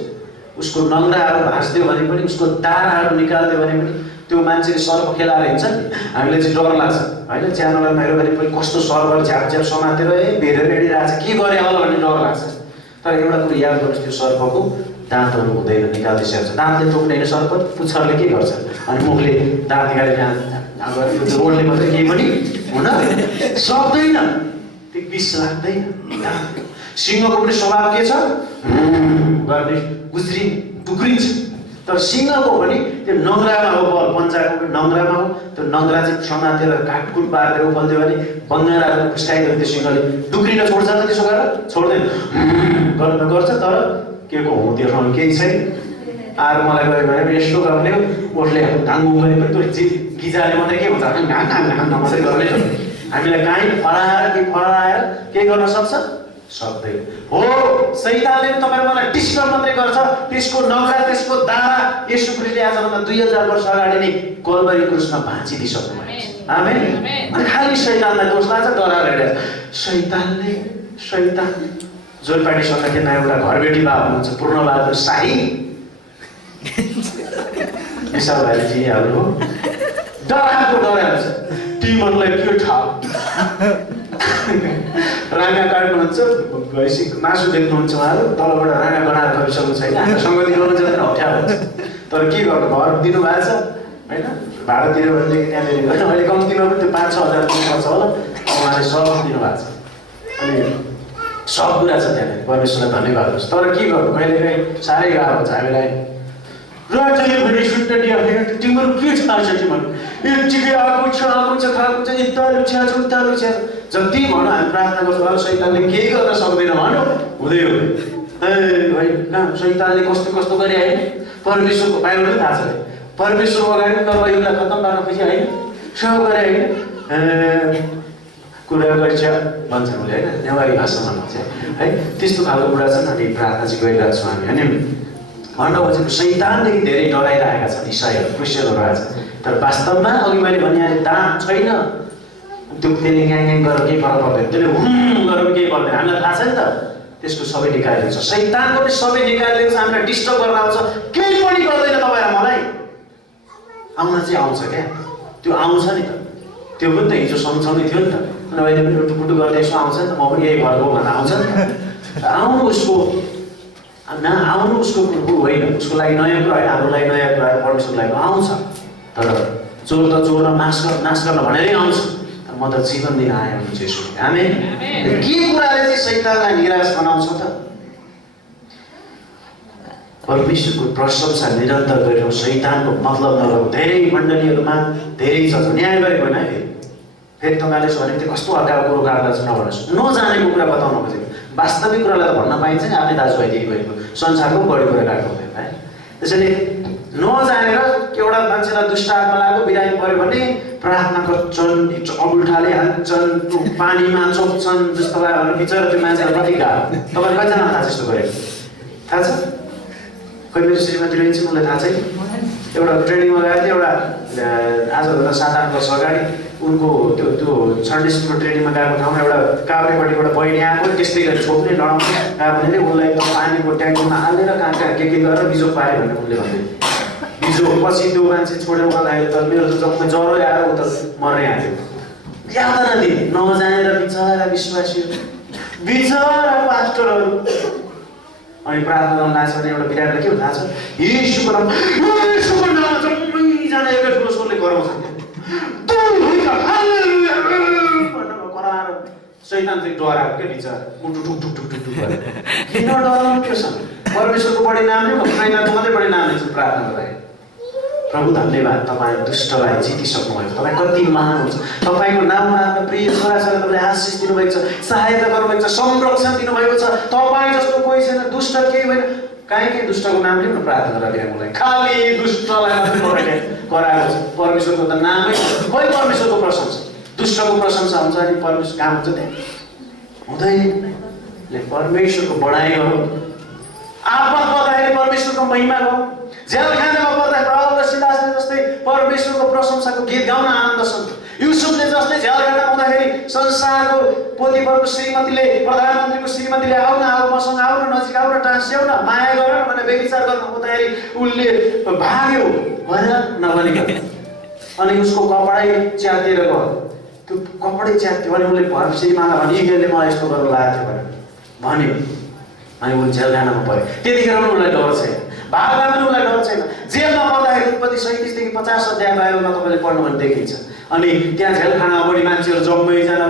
उसको नङ्ग्राहरू भाँच्दियो भने पनि, उसको दाराहरू निकाल्दियो भने पनि त्यो मान्छेले सर्प खेलाएर हिँड्छ नि, हामीलाई चाहिँ डर लाग्छ होइन। च्यानललाई बाहिर भने पनि कस्तो सर्पले झ्याप समातेर भेरेर हिँडिरहेको छ, के गरे होला भन्ने डर लाग्छ। तर एउटा कुरो याद गर्नुहोस्, त्यो सर्पको दाँतहरू हुँदैन, निकाल्दै स्याहार्छ। दाँतले तोक्ने होइन सर्प, पुच्छरले के गर्छ? अनि मुखले दाँत निकालेर त्यो रोडले मात्रै केही पनि हुन सक्दैन, त्यो विष लाग्दैन। सिंहको पनि स्वभाव के छ? गर्ने गुज्री टुक्रिन्छ, तर सिंहको पनि त्यो नङ्ग्रामा हो, बल पञ्चाको पनि नङ्ग्रामा हो। त्यो नङ्ग्रा चाहिँ समातेर काटकुट पारेर उफल्दियो भने बङ्गाराहरू फुस्काइदियो त्यो सिंहले डुक्रिन छोड्छ त, त्यसो गरेर छोड्दैन, गर्न त गर्छ तर के को हो त्यसमा केही छैन। आएर मलाई गयो भने यस्तो गर्ने उसले घाङु गरे पनि त्यो गिजाले मात्रै के हुन्छ घाङ मात्रै गर्ने हामीलाई काहीँ फराएर के गर्न सक्छ? सक्दैन। हो, शैतानले पनि तपाईँ मलाई डिस्टर्ब मात्रै गर्छ। त्यसको नङ्ग्रा त्यसको दारा यसु ख्रीष्टले आजभन्दा 2000 वर्ष अगाडि नै कल्भरी क्रुसमा भाँचिदिइसक्नु भएको छ। आमेन। अनि खालि शैतानलाई दोष लाग्छ, डराएर हिँडेछ। शैतान जोरपाटी सङ्गठनमा एउटा घरबेटी बा हुनुहुन्छ पूर्णबहादुर शाही, विशाल भाइले चिनिहाल्नु हो। डराएको टिमहरूलाई के थाहा, राँगा काट्नुहुन्छ, भैँसी मासु देख्नुहुन्छ उहाँहरू, तलबाट राँगा गनाएर गइसक्नु छैन, सङ्गति गर्नु चाहिँ अप्ठ्यारो हुन्छ। तर के गर्नु, घर दिनुभएको छ होइन, भाडा तिर्यो भनेदेखि त्यहाँनिर होइन, अहिले कम्तीमा पनि त्यो 5-6 हजार पर्छ होला, उहाँले सब दिनुभएको छ। अनि सब कुरा छ त्यहाँनिर, परमेश्वरलाई धन्यवाद होस्। तर के गर्नु, कहिलेकाहीँ साह्रै गाह्रो हुन्छ हामीलाई। तिमीहरू के थाहा छ, तिमीहरू यतिकै आएको छ खाएको छ, यता लुछ्या छ उता लुछ्या छ, जति भनौँ हामी प्रार्थना गर्छौँ शैतानले केही गर्न सक्दैन भन्यो हुँदै हो। होइन, शैतानले कस्तो कस्तो गरे होइन, परमेश्वरको बाइबलले थाहा छ, परमेश्वरको अगाडि तरवारलाई खत्तम पार्न खोजे होइन, सब गरे होइन, कुरा गर्छ भन्छ उसले होइन, नेवारी भाषामा भन्छ है, त्यस्तो खालको कुरा छन्। अनि प्रार्थना चाहिँ गरिरहेको छौँ हामी। अनि भन्न खोजेको शैतानदेखि धेरै डराइरहेका छन् इसाईहरू, क्रिस्चियनहरू आज। तर वास्तवमा अघि मैले भनिहालेँ दाम छैन, त्यो त्यसले ग्याङ गरेर केही फरक पर्दैन, त्यसले गरेर केही पर्दैन, हामीलाई थाहा छ नि त। त्यसको सबै निकालिदिन्छ, शैतानको पनि सबै निकालिदिन्छ, हामीलाई डिस्टर्ब गर्न आउँछ, केही पनि गर्दैन तपाईँ मलाई। आउन चाहिँ आउँछ क्या, त्यो आउँछ नि त, त्यो पनि त हिजो सँगसँगै थियो नि त। अनि अहिले पनि टुटुपुटु गर्दै यसो आउँछ नि त, म पनि यही घरको भनेर आउँछ नि त। आउनु उसको होइन, उसको लागि नयाँ कुरा होइन, हाम्रो लागि नयाँ कुरा, परमेश्वरको लागि आउँछ। तर चोर त चोर नाश गर्न भनेरै आउँछ, म त जीवन दिन आएँ हुन्छ यसो। हामी के कुराले चाहिँ शैतानलाई निराश बनाउँछ त? परमेश्वरको प्रशंसा निरन्तर गरेर शैतानको मतलब नगरौँ। धेरै मण्डलीहरूमा धेरै छ, न्याय गरेको होइन है, फेरि तपाईँले भने त्यो कस्तो अर्काको कुरो काट्दा चाहिँ नभन्नुहोस्, नजानेको कुरा बताउन खोजेको, वास्तविक कुरालाई त भन्न पाइन्छ नि, आफ्नै दाजुभाइ दिदीबहिनीको संसारको बढी कुरा काट्नु हुँदैन है। त्यसैले नजानेर एउटा मान्छेलाई दुष्ट आत्मा लागेको बिरामी पऱ्यो भने प्रार्थना गर्छन्, अगुल्ठाले हाल्छन्, पानीमा चोप्छन्, जस्तो भयो बिचरा त्यो मान्छेलाई कति गाह्रो। तपाईँले कतिजना थाहा छ यस्तो गरेको? थाहा छ? खोइ मेरो श्रीमती रहन्छ, मलाई थाहा छैन। एउटा ट्रेनिङमा गएको थियो, एउटा आजभन्दा 7-8 वर्ष अगाडि उनको त्यो सन्डे स्कुलको ट्रेनिङमा गएको ठाउँमा एउटा काभ्रेपट्टिबाट बहिनी आएको, त्यस्तै गरी छोप्ने लडाउने काभ्रेले उसलाई पानीको ट्याङ्कीमा हालेर कहाँ के गरेर बिजो पायो भने उसले भन्दै बिजो पछि त्यो मान्छे छोडेर उहाँलाई त मेरो त जम्मै ज्वरो आएर उ त मर्नै आयो। यातना दिने नजानेर बिचरा विश्वासीहरू, बिचरा पास्टरहरू। अनि प्रार्थना गर्न लाग्छ भने एउटा बिरामीलाई के हो थाहा छ? येशूको नाममा सबैजना एकै ठुलो स्वरले कराउँछन्, कराएर शैतान चाहिँ डराएको क्या बिचरा, मुटु टुक टुक टुक टुक टुक गरेर। किन डराउनु के छ? परमेश्वरको बढी नाम लिनु, शैतानको मात्रै बढी नाम लिन्छ प्रार्थना गर्दाखेरि। प्रभु धन्यवाद, तपाईँ दुष्टलाई जितिसक्नु भएको छ, तपाईँ कति महान हुन्छ। तपाईँको नाममा आफ्नो प्रिय छोराछोरी तपाईँले आशिष दिनुभएको छ, सहायता गर्नुभएको छ, संरक्षण दिनुभएको छ। तपाईँ जस्तो कोही छैन, दुष्ट केही होइन। काहीँ दुष्टको नाम लिनु न प्रार्थना गरेर बिरामीलाई, खालि दुष्टलाई मात्रै कराएको छ। परमेश्वरको त नामै खोइ परमेश्वरको प्रशंसा, दुष्टको प्रशंसा हुन्छ अनि परमेश्वर काम हुन्छ त्यहाँ हुँदैन। परमेश्वरको बढाइ गरौँ, आपद पर्दाखेरि परमेश्वरको महिमा गरौँ, जेलखानामा पर्दाखेरि प्रभु र सिलासले जस्तै परमेश्वरको प्रशंसाको गीत गाउन आनन्द छ। युसुफले जस्तै झ्यालखाना हुँदाखेरि संसारको पोतिफरको श्रीमतीले, प्रधानमन्त्रीको श्रीमतीले आऊ न मसँग आऊ न, नजिक आऊ न, टाँस्याउ न, माया गर न भनेर व्यभिचार गर्न हुँदाखेरि उसले भाग्यो भएन नभनिकन। अनि उसको कपडै च्यातेर गयो, त्यो कपडै च्यात्यो भने उसले श्रीमानलाई भने यिनीहरूले मलाई यस्तो गर्न लागेको थियो भनेर भन्यो। अनि उसले झ्यालखानामा पऱ्यो। त्यतिखेर पनि उसलाई डर छैन, भागमा पनि उसलाई डर छैन। जेलमा पर्दाखेरि उत्पत्ति 37 देखि 50 अध्याय बाइबलमा तपाईँले पढ्नु भने देखिन्छ। अनि त्यहाँ झ्यालखानामा बढी मान्छेहरू जम्मैजना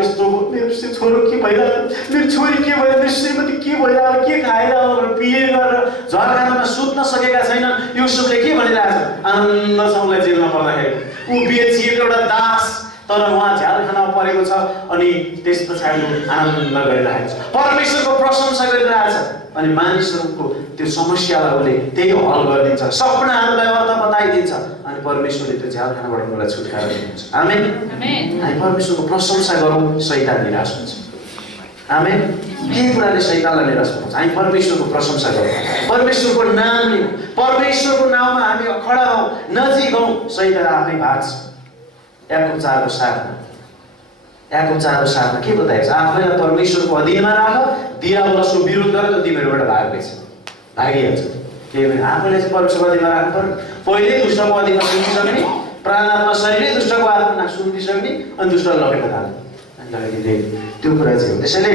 यस्तो मेरो छोरो के भइरहेको, मेरो छोरी के भयो, मेरो श्रीमती के भइरहेको, के खाएर पिए गरेर झ्यालखानामा सुत्न सकेका छैनन्। युसुफले के भनिरहेछ? आनन्दसँगले जेलमा पर्दाखेरि ऊ बेचिएको एउटा दास, तर उहाँ झ्यालखानामा परेको छ अनि त्यस पछाडि आनन्द गरिरहेको छ, परमेश्वरको प्रशंसा गरिरहेछ। अनि मानिसहरूको त्यो समस्यालाई उसले त्यही हल गरिदिन्छ, सपनाहरूलाई अर्थ बताइदिन्छ अनि परमेश्वरले त्यो झ्यालखानाबाट उनीलाई छुटकारा दिनुहुन्छ। आमेन। हामी परमेश्वरको प्रशंसा गरौँ, शैतान निराश हुन्छ। आमेन। के कुराले शैतानलाई निराश हुन्छ? हामी परमेश्वरको प्रशंसा गरौँ, परमेश्वरको नाम लिउँ, परमेश्वरको नाममा हामी खडा हौँ, नजिक हौँ, शैतान आफै भाग्छ। याकुब 4को 7मा के बताएको छ? आफैलाई परमेश्वरको अधीनमा राख, दियावलसको विरोध गर, त तिमीहरूबाट भाग्दैछ, भागिहाल्छ। के भने आफैलाई चाहिँ परमेश्वरको अधीनमा राख्नु पर्यो। पहिले दुष्टको अधीनमा सुनिसक्ने, प्राणात्मा शरीरै दुष्टको आत्मा सुनिसक्ने अनि दुष्टलाई लखेट्न थाल्ने। त्यो कुरा चाहिँ हो। त्यसैले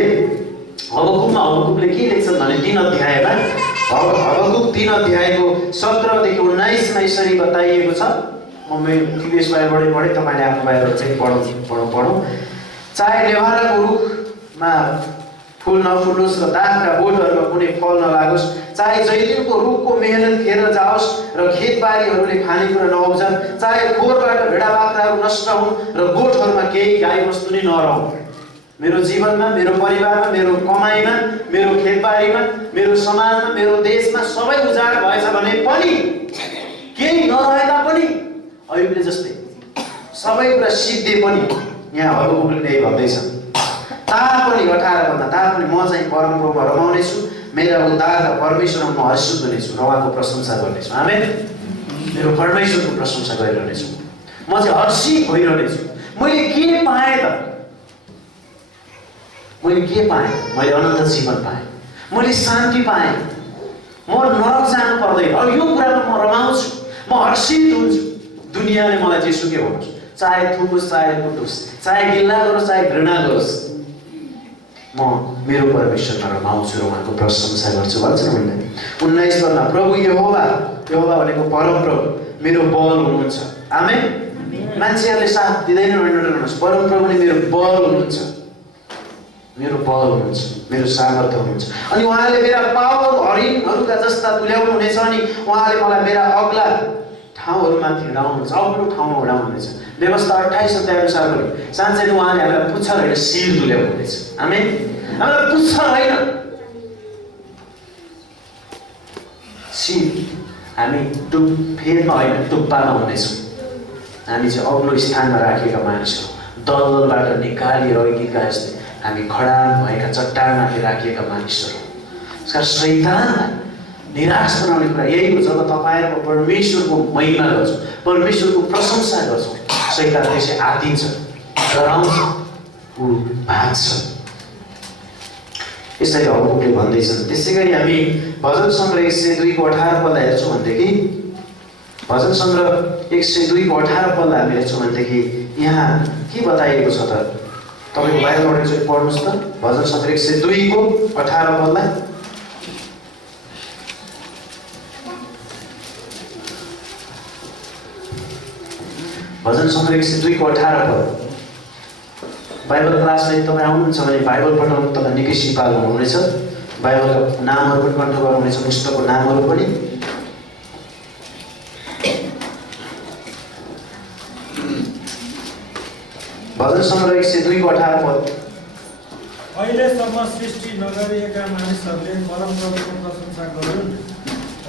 हबकुकले के लेख्छन् भने 3 अध्यायमा, हबकुक 3 अध्यायको 17 देखि 19मा यसरी बताइएको छ। म मेरो TVS बाइबलबाट पढेँ, तपाईँले आफ्नो बाइबल चाहिँ पढौँ। चाहे नेभाराको रुखमा फुल नफुलोस् र दाखका बोटहरूमा कुनै फल नलागोस्, चाहे जैतुनको रुखको मेहनत खेर जाओस् र खेतबारीहरूले खानेकुरा नउब्जन्, चाहे खोरबाट भेडा बाख्राहरू नष्ट हुन् र गोठहरूमा केही गाईबस्तु नै नरहन्, मेरो जीवनमा, मेरो परिवारमा, मेरो कमाइमा, मेरो खेतबारीमा, मेरो समाजमा, मेरो देशमा सबै उजाड भएछ भने पनि, केही नरहे तापनि, अयुबले जस्तै सबै कुरा सिद्धे पनि, यहाँ हबकुकले नै भन्दैछ, तापनि 18 पदमा, तापनि म चाहिँ परमप्रभुमा रमाउनेछु, मेरा उद्धारका परमेश्वरमा म हर्षित हुनेछु र उहाँको प्रशंसा गर्नेछु। आमेन। मेरो परमेश्वरको प्रशंसा गरिरहनेछु, म चाहिँ हर्षित भइरहनेछु। मैले के पाएँ त? मैले अनन्त जीवन पाएँ, मैले शान्ति पाएँ, म नरक जानु पर्दैन। अब यो कुरामा म रमाउँछु, म हर्षित हुन्छु। दुनियाँले मलाई जेसुकै भनोस्, चाहे थुकोस् चाहे कुटोस्, चाहे गिल्ला गरोस् चाहे घृणा गरोस्, म मेरो परमेश्वरमा रमाउँछु र उहाँको प्रशंसा गर्छु भन्छ नि। 19 पदमा प्रभु यहोवा भनेको परमप्रभु मेरो बल हुनुहुन्छ। आमेन। मान्छेहरूले साथ दिँदैन भन्नुहोस्, परमप्रभुले मेरो बल हुनुहुन्छ, मेरो बल हुनुहुन्छ, मेरो सामर्थ्य हुनुहुन्छ। अनि उहाँले मेरा पाउहरू हरिणहरूका जस्ता तुल्याउनु हुनेछ अनि उहाँले मलाई मेरा अग्ला ठाउँहरूमाथि हिँडाउनुहुन्छ, अग्लो ठाउँमा हिँडाउनुहुनेछ। व्यवस्था 28 अध्याय अनुसार पनि साँच्चै उहाँले हामीलाई पुच्छर होइन शिर तुल्याउनु हुनेछ। आमेन। हामीलाई पुच्छर होइन शिर, हामी फेदमा होइन टुप्पामा हुनेछौँ। हामी चाहिँ अग्लो स्थानमा राखिएका मानिसहरू, दलदलबाट निकालिएर गीतका जस्तै हामी खडान भएका चट्टानमाथि राखिएका मानिसहरू। त्यसकारण शैतानलाई निराश बनाउने कुरा यही हो। जब तपाईँहरूको परमेश्वरको महिमा गर्छौँ, परमेश्वरको प्रशंसा गर्छौँ, शैतान त्यसै आत्तिन्छ, डराउँछ, ऊ भाग्छ। यसरी हबकुकले भन्दैछन्। त्यसै गरी हामी भजन सङ्ग्रह 102 को 18 पदलाई हेर्छौँ भनेदेखि, भजन सङ्ग्रह 102 को 18 पदलाई हामी हेर्छौँ भनेदेखि यहाँ के बताइएको छ त? तपाईँको बाइबलबाट एकचोटि पढ्नुहोस् त, भजन सङ्ग्रह 102 को 18 पदलाई। भजन सङ्ग्रह 102 को 18 पद। बाइबल क्लासमा तपाईँ आउनुहुन्छ भने बाइबल पढाउनु तपाईँ निकै सिपालु हुनुहुनेछ। बाइबलका नामहरू पनि कन्ठ गर्नुहुनेछ, पुस्तकको नामहरू पनि। भजन सङ्ग्रह 102 को 18 पद। अहिलेसम्म सृष्टि नगरिएका मानिसहरूले परमप्रभुको प्रशंसा गरून्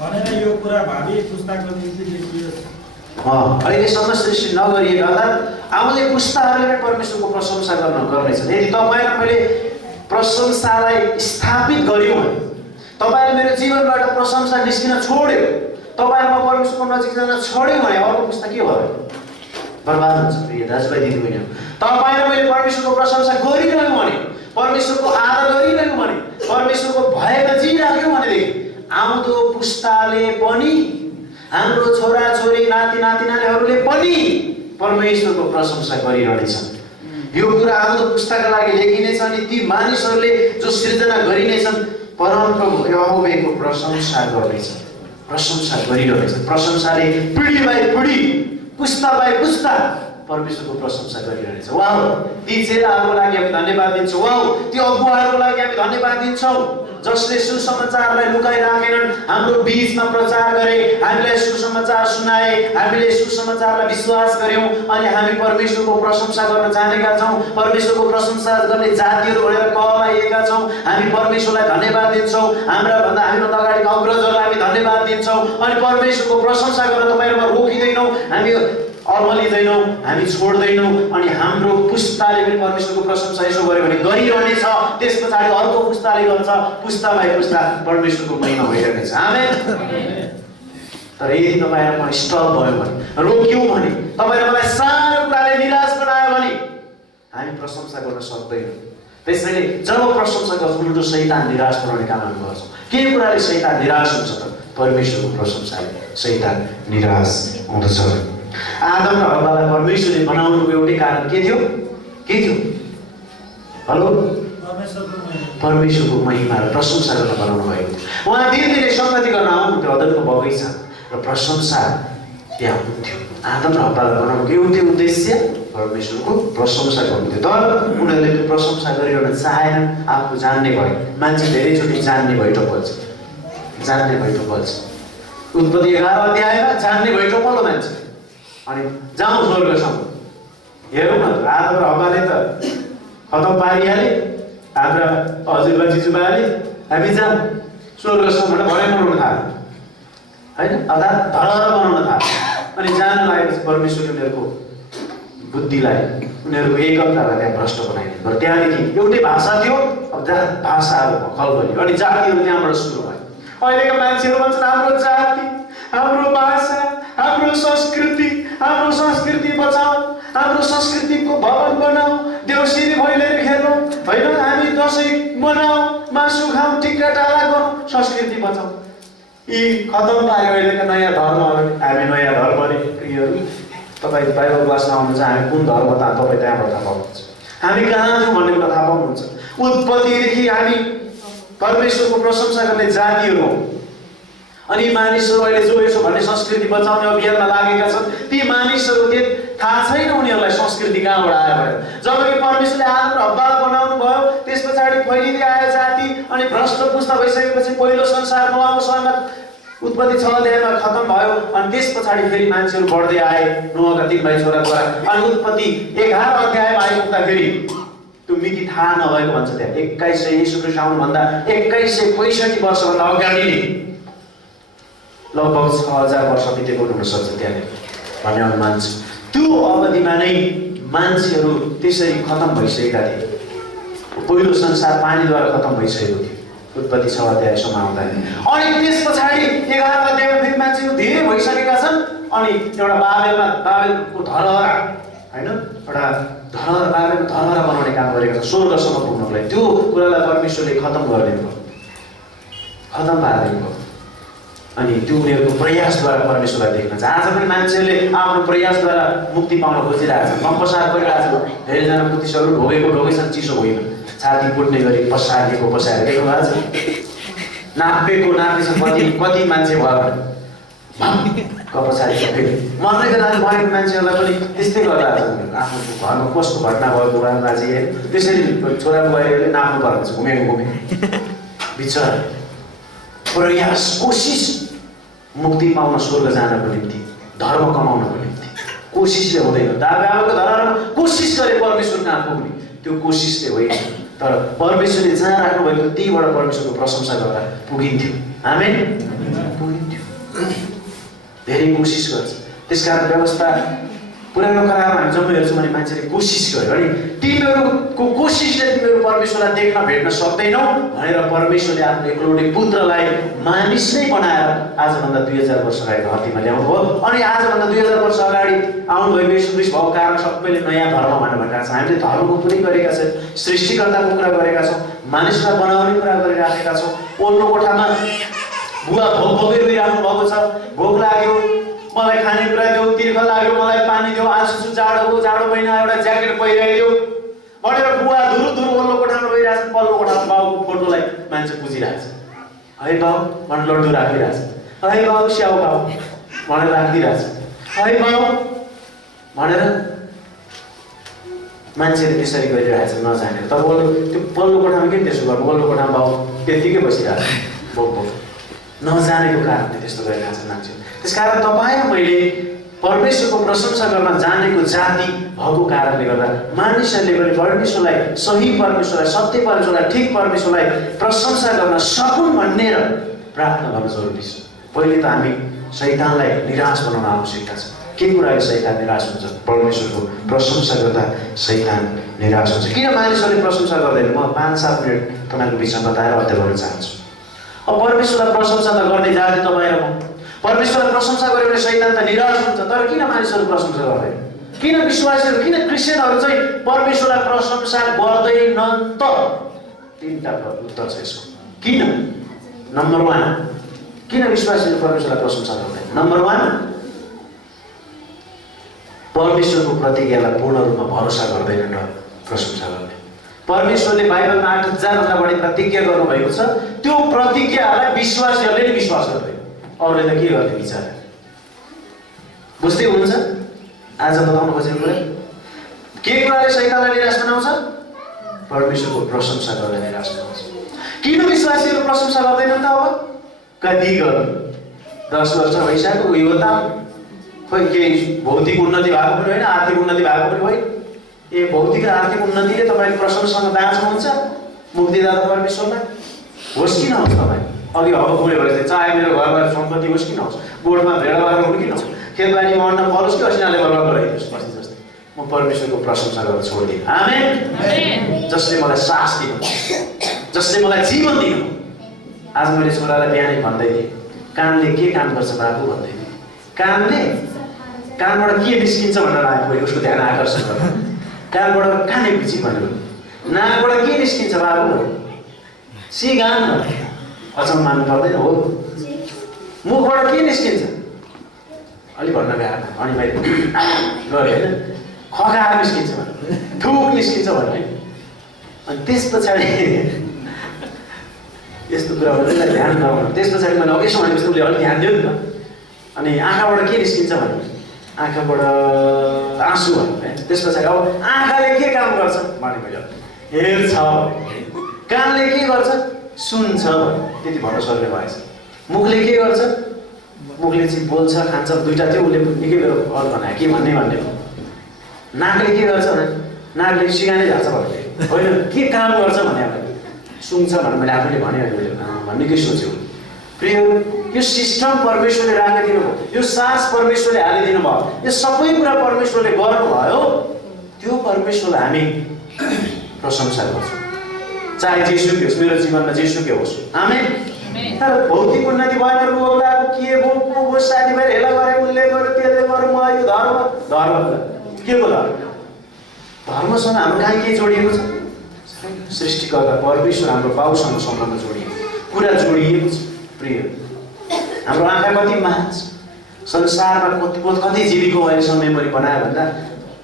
भनेर यो कुरा भावी पुस्ताको निम्ति लेखियोस्। अहिलेसम्म सृष्टि नगरिएका अर्थात् आउने पुस्ताहरूले पनि परमेश्वरको प्रशंसा गर्नेछन्। यदि तपाईँलाई मैले प्रशंसालाई स्थापित गर्यो भने, तपाईँले मेरो जीवनबाट प्रशंसा निस्किन छोड्यो, तपाईँले म परमेश्वरको नजिक जान छोड्यो भने अर्को पुस्ता के भयो? बर्बाद हुन्छ। प्रिय दाजुभाइ दिदीबहिनीहरू, तपाईँले मैले परमेश्वरको प्रशंसा गरिरह्यो भने, परमेश्वरको आदर गरिरह्यो भने, परमेश्वरको भयमा जिइराख्यो भनेदेखि आउँदो पुस्ताले पनि, हाम्रो छोराछोरी नाति नातिनानीहरूले पनि परमेश्वरको प्रशंसा गरिरहनेछन्। यो कुरा आउँदो पुस्ताका लागि लेखिनेछ अनि ती मानिसहरूले जो सृजना गरिनेछन् परमप्रभु यहोवाको प्रशंसा गर्नेछन्, प्रशंसा गरिरहनेछन्। प्रशंसाले पिँढी बाई पिँढी, पुस्ता बाई पुस्ता परमेश्वरको प्रशंसा गरिरहनेछ। वाह, ती चेलाहरूको लागि हामी धन्यवाद दिन्छौँ। वाह, ती अगुवाहरूको लागि हामी धन्यवाद दिन्छौँ जसले सुसमाचारलाई लुकाइराखेनन्, हाम्रो बीचमा प्रचार गरे, हामीलाई सुसमाचार सुनाए, हामीले सुसमाचारलाई विश्वास गर्यौं अनि हामी परमेश्वरको प्रशंसा गर्न जानेका छौं। परमेश्वरको प्रशंसा गर्ने जातिहरू भनेर कहलाइएका छौं। हामी परमेश्वरलाई धन्यवाद दिन्छौं। हाम्रा भन्दा हामीभन्दा अगाडिका अग्रजहरूलाई हामी धन्यवाद दिन्छौं अनि परमेश्वरको प्रशंसा गर्न तपाईहरुमा रोकिदैनौं, हामी अलमलिदैनौं, हामी छोड्दैनौं अनि हाम्रो पुस्ताले पनि परमेश्वरको प्रशंसा यसो गर्यो भने गरिरहने छ। त्यसपछि अर्को पुस्ताले गर्छ, पुस्ता बाइ पुस्ता परमेश्वरको महिमा भइरहेको छ। आमेन। तर यदि तपाईहरुमा स्टप भयो भने, रोक्यौं भने, तपाईहरुलाई सानो कुराले निराश बनायो भने हामी प्रशंसा गर्न सक्दैनौं। त्यसैले जब प्रशंसा गर्छौं उल्टो शैतान निराश बनाउने काम हामी गर्छौं। के कुराले शैतान निराश हुन्छ त? परमेश्वरको प्रशंसाले शैतान निराश हुँदछ। आदम र हव्वालाई परमेश्वरले बनाउनुको एउटै कारण के थियो? के थियो? हेलो, परमेश्वरको महिमा र प्रशंसा गर्न बनाउनु भएको थियो। उहाँ दिनदिनै संगति गर्न आउनुहुन्थ्यो अदनको बगैँचा र प्रशंसा त्यहाँ हुन्थ्यो। आदम र हव्वालाई बनाउनुको एउटै उद्देश्य परमेश्वरको प्रशंसा गर्नु थियो। तर उनीहरूले त्यो प्रशंसा गरिरहन चाहेन, आफू जान्ने भए। मान्छे धेरैचोटि जान्ने भइटो पर्छ, जान्ने भइटो पर्छ। उत्पत्ति 11 अध्यायमा जान्ने भइटो पर्छ मान्छे। अनि जाउँ स्वर्गसम्म, हेरौँ न, आदम र हव्वाले त खतम पारिहाले, हाम्रा हजुरबा जिजुबाले हामी जाउँ स्वर्गसम्म भरे बनाउन थाल्यो होइन, अर्थात् धरहरा बनाउन थाल्यो। अनि जान लागेपछि परमेश्वरले उनीहरूको बुद्धिलाई, उनीहरूको एकतालाई त्यहाँ भ्रष्ट बनाइदिनु भयो। त्यहाँदेखि एउटै भाषा थियो, अब जहाँ भाषाहरू खल भयो अनि जातिहरू त्यहाँबाट सुरु भयो। अहिलेका मान्छेहरू भन्छन् हाम्रो जाति, हाम्रो भाषा, हाम्रो संस्कृति बचाऊ, हाम्रो संस्कृतिको भवन बनाऊ, देउसिरी भैलेर खेलौँ होइन, हामी दसैँ मनाऊ, मासु खाऊ, टिका टाला गरौँ, संस्कृति बचाऊ। यी खतम पार्यो अहिलेका नयाँ धर्महरू। हामी नयाँ धर्मले प्रियहरू, तपाईँ बाइबल क्लासमा आउनुहुन्छ, हामी कुन धर्म त तपाईँ त्यहाँबाट थाहा पाउनुहुन्छ। हामी कहाँ छौँ भन्ने कुरा थाहा पाउनुहुन्छ। उत्पत्तिदेखि हामी परमेश्वरको प्रशंसा गर्ने जातिहरू हौँ। अनि मानिसहरू अहिले जो यसो भन्ने संस्कृति बचाउने अभियानमा लागेका छन्, ती मानिसहरूले थाहा छैन उनीहरूलाई संस्कृति कहाँबाट आयो भनेर। जबकि परमेश्वरले आदम र हव्वालाई बनाउनु भयो, त्यस पछाडि फैलिँदै आयो जाति अनि भ्रष्ट पुस्ता भइसकेपछि पहिलो संसार नोआको समयमा उत्पत्ति 6 अध्यायमा खतम भयो अनि त्यस पछाडि फेरि मान्छेहरू बढ्दै आए, नोआका 3 भाइ छोरा छोरा। अनि उत्पत्ति 11 अध्यायमा आइपुग्दाखेरि त्यो मिति थाहा नभएको भन्छ त्यहाँ 2100 यीशु ख्रीष्ट आउनुभन्दा 2165 वर्षभन्दा अगाडि लगभग 6000 वर्ष बितेको हुन सक्छ त्यहाँनिर भन्ने अनुमान छ। त्यो अवधिमा नै मान्छेहरू त्यसरी खतम भइसकेका थिए। पहिलो संसार पानीद्वारा खतम भइसकेको थियो उत्पत्ति 6 अध्यायसम्म आउँदाखेरि। अनि त्यस पछाडि 11 अध्यायमा फेरि मान्छेहरू धेरै भइसकेका छन्। अनि एउटा बाबेलको धरहरा होइन, एउटा बाबेलको धरहरा बनाउने काम गरेका छन् स्वर्गसम्म पुग्नको लागि। त्यो कुरालाई परमेश्वरले खतम गरिदिनु भयो, खतम पारिदिनु भयो। अनि त्यो उनीहरूको प्रयासद्वारा परमेश्वरलाई देख्न छ। आज पनि मान्छेहरूले आफ्नो प्रयासद्वारा मुक्ति पाउन खोजिरहेका छन्, नपसार गरिरहेका छन्। धेरैजना बुद्धिस्टहरू ढोगेको छन्, चिसो होइन, छाती फुट्ने गरी पसारिएको पसाएर देख्नु भएको छ। नापेछन् कति मान्छे भयो पछाडि मर्नेको लागि मरेको मान्छेहरूलाई पनि त्यस्तै गरिरहेको छ। आफ्नो घरमा कस्तो घटना भएको बाजे त्यसरी छोरा बुहारीहरूले नाप्नु पर्ने छ, घुमेको बिचरा प्रयास कोसिस मुक्ति पाउन स्वर्ग जानको निम्ति, धर्म कमाउनको निम्ति कोसिसले हुँदैन। दाबेआमाको धर्ममा कोसिस गरे परमेश्वर कहाँ पुग्ने, त्यो कोसिसले होइन। तर परमेश्वरले जहाँ राख्नुभएको त्यहीबाट परमेश्वरको प्रशंसा गर्दा पुगिन्थ्यो। आमेन, पुगिन्थ्यो। धेरै कोसिस गर्छ। त्यसकारण व्यवस्था पुरानो करारमा हामी जब हेर्छौँ भने मान्छेले कोसिस गर्यो अनि तिमीहरूको कोसिसले तिमीहरू परमेश्वरलाई देख्न भेट्न सक्दैनौ भनेर परमेश्वरले आफ्नो एकलौटे पुत्रलाई मानिस नै बनाएर आजभन्दा 2000 वर्ष अगाडि धरतीमा ल्याउनु भयो। अनि आजभन्दा 2000 वर्ष अगाडि आउनुभएको येशू ख्रीष्ट भएको कारण सबैले नयाँ धर्म भनेर भनिरहेका छन्। हामीले धर्मको कुनै गरेका छौँ, सृष्टिकर्ताको कुरा गरेका छौँ, मानिसलाई बनाउने कुरा गरिराखेका छौँ। ओल्लो कोठामा बुवा भोक भोकै रोइराख्नु भएको छ, भोक लाग्यो मलाई खानेकुरा देऊ, तिर्खा लाग्यो मलाई पानी देऊ, आँसु जाडो महिना एउटा ज्याकेट पहिराइदियो भनेर बुवा धुरु ओल्लो कोठामा रोइरहेछन्। पल्लो कोठामा बाउको फोटोलाई मान्छे पुजिरहेछ। है बाउ भनेर लड्डु राखिरहेछ, है बाउ स्याउ बाउ भनेर राखिदिरहेछ, है बाउ भनेर मान्छेले त्यसरी गरिरहेछ नजानेर। तर त्यो पल्लो कोठामा के त्यसो गर्नु, पल्लो कोठामा बाउ त्यतिकै बसिरहेको बोक बोक नजानेको कारणले त्यस्तो गरिरहेको छ मान्छे। त्यसकारण तपाईँ र मैले परमेश्वरको प्रशंसा गर्न जानेको जाति भएको कारणले गर्दा मानिसहरूले पनि परमेश्वरलाई सही परमेश्वरलाई सत्य परमेश्वरलाई ठिक परमेश्वरलाई प्रशंसा गर्न सकुन् भनेर प्रार्थना गर्न जरुरी छ। पहिले त हामी शैतानलाई निराश बनाउन आवश्यकता छ। के कुराले शैतान निराश हुन्छ? परमेश्वरको प्रशंसा गर्दा शैतान निराश हुन्छ। किन मानिसहरूले प्रशंसा गर्दैन? म 5-7 मिनट तपाईँको बिचमा बताएर अध्ययन गर्न चाहन्छु। अब परमेश्वरलाई प्रशंसा त गर्ने जाति तपाईँ र म। परमेश्वरलाई प्रशंसा गऱ्यो भने शैतान त निराश हुन्छ। तर किन मानिसहरू प्रशंसा गर्दैन? किन विश्वासीहरू किन क्रिस्चियनहरू चाहिँ परमेश्वरलाई प्रशंसा गर्दैनन् त? 3टा उत्तर छ यसको। किन? नम्बर 1 किन विश्वासीहरू परमेश्वरलाई प्रशंसा गर्दैन? नम्बर 1 परमेश्वरको प्रतिज्ञालाई पूर्ण रूपमा भरोसा गर्दैनन् र प्रशंसा गर्दैन। परमेश्वरले बाइबलमा 8000 भन्दा बढी प्रतिज्ञा गर्नुभएको छ। त्यो प्रतिज्ञालाई विश्वासीहरूले नै विश्वास गर्दैन। अरूले त के गर्ने विचार? बुझ्दै हुनुहुन्छ? आज बताउन खोजेको कुरा के कुराले शैतानलाई निराश बनाउँछ? परमेश्वरको प्रशंसा गर्न निराश बनाउँछ। किन विश्वासीहरू प्रशंसा गर्दैनन् त? अब कति गर्नु 10 वर्ष भइसक्यो यो त खोइ केही भौतिक उन्नति भएको पनि होइन, आर्थिक उन्नति भएको पनि होइन। ए भौतिक र आर्थिक उन्नतिले तपाईँको प्रशंसासँग दाँच्नु हुन्छ मुक्तिदाता परमेश्वरलाई? होस् कि नहोस् तपाईँ अघि अब कुरै भएछ चाहे मेरो घरमा सम्पत्ति होस् कि नहोस्, गोठमा भेडा बाख्रा हुनु कि नहोस्, खेतबारीमा अन्न फलोस् कि असिनाले बर्बाद गराइदियोस् पछि जस्तै म परमेश्वरको प्रशंसा गर्न छोड्दिनँ। आमेन। जसले मलाई सास दिनु, जसले मलाई जीवन दिनु। आज मैले छोरालाई बिहानै भन्दै थिएँ कानले के काम गर्छ बाबु भन्दै थिएँ। कानबाट के निस्किन्छ भनेर आयो पहिले उसको ध्यान आकर्षण गर्नु। कानबाट कानेपछि भन्यो। नाकबाट के निस्किन्छ बाबु? सिगान भन्यो। अचम्म मान्नु पर्दैन हो। मुखबाट के निस्किन्छ? अलि भन्न गाह्रो। अनि मैले गरेँ होइन, खगाएर निस्किन्छ भन्यो, थुक निस्किन्छ भन्यो। अनि त्यस पछाडि यस्तो कुराहरू ध्यान गराउनु। त्यस पछाडि मैले अघि भनेपछि उसले अलिक ध्यान दियो नि त। अनि आँखाबाट के निस्किन्छ भन्यो? आँखाबाट आँसु भन्यो है। त्यस पछाडि अब आँखाले के काम गर्छ भने मैले हेर्छ, कानले के गर्छ? सुन्छ भन्यो। त्यति भन्न सक्ने भएछ। मुखले के गर्छ? मुखले चाहिँ बोल्छ खान्छ। 2टा थियो उसले निकै बेर अरू बनायो के भन्ने भन्ने। नाकले के गर्छ भने नाकले सिगानै झार्छ भन्यो होइन, के काम गर्छ भने अब सुन्छ भने मैले आफूले भने निकै सोच्यो। प्रिय यो सिस्टम परमेश्वरले राख्न दिनुभयो, यो सास परमेश्वरले हालिदिनु भयो, यो सबै कुरा परमेश्वरले गर्नुभयो। त्यो परमेश्वरलाई हामी प्रशंसा गर्छौँ। चाहे जेसुकै होस्, मेरो जीवनमा जेसुकै होस्। आमेन। तर भौतिक उन्नति भएन, रोग लाग्यो, के भयो साथीभाइ हेला गरे, उसले गर्यो त्यसले गर्यो, म यो धर्म के को धर्म? धर्मसँग हाम्रो कहाँ के जोडिएको छ? सृष्टिकर्ता परमेश्वर हाम्रो बाउसँग सम्बन्ध जोडिएको, कुरा जोडिएको छ। प्रिय हाम्रो आँखा कति महान छ। संसारमा कति जीवीको अहिलेसम्म मेमोरी बनायो भन्दा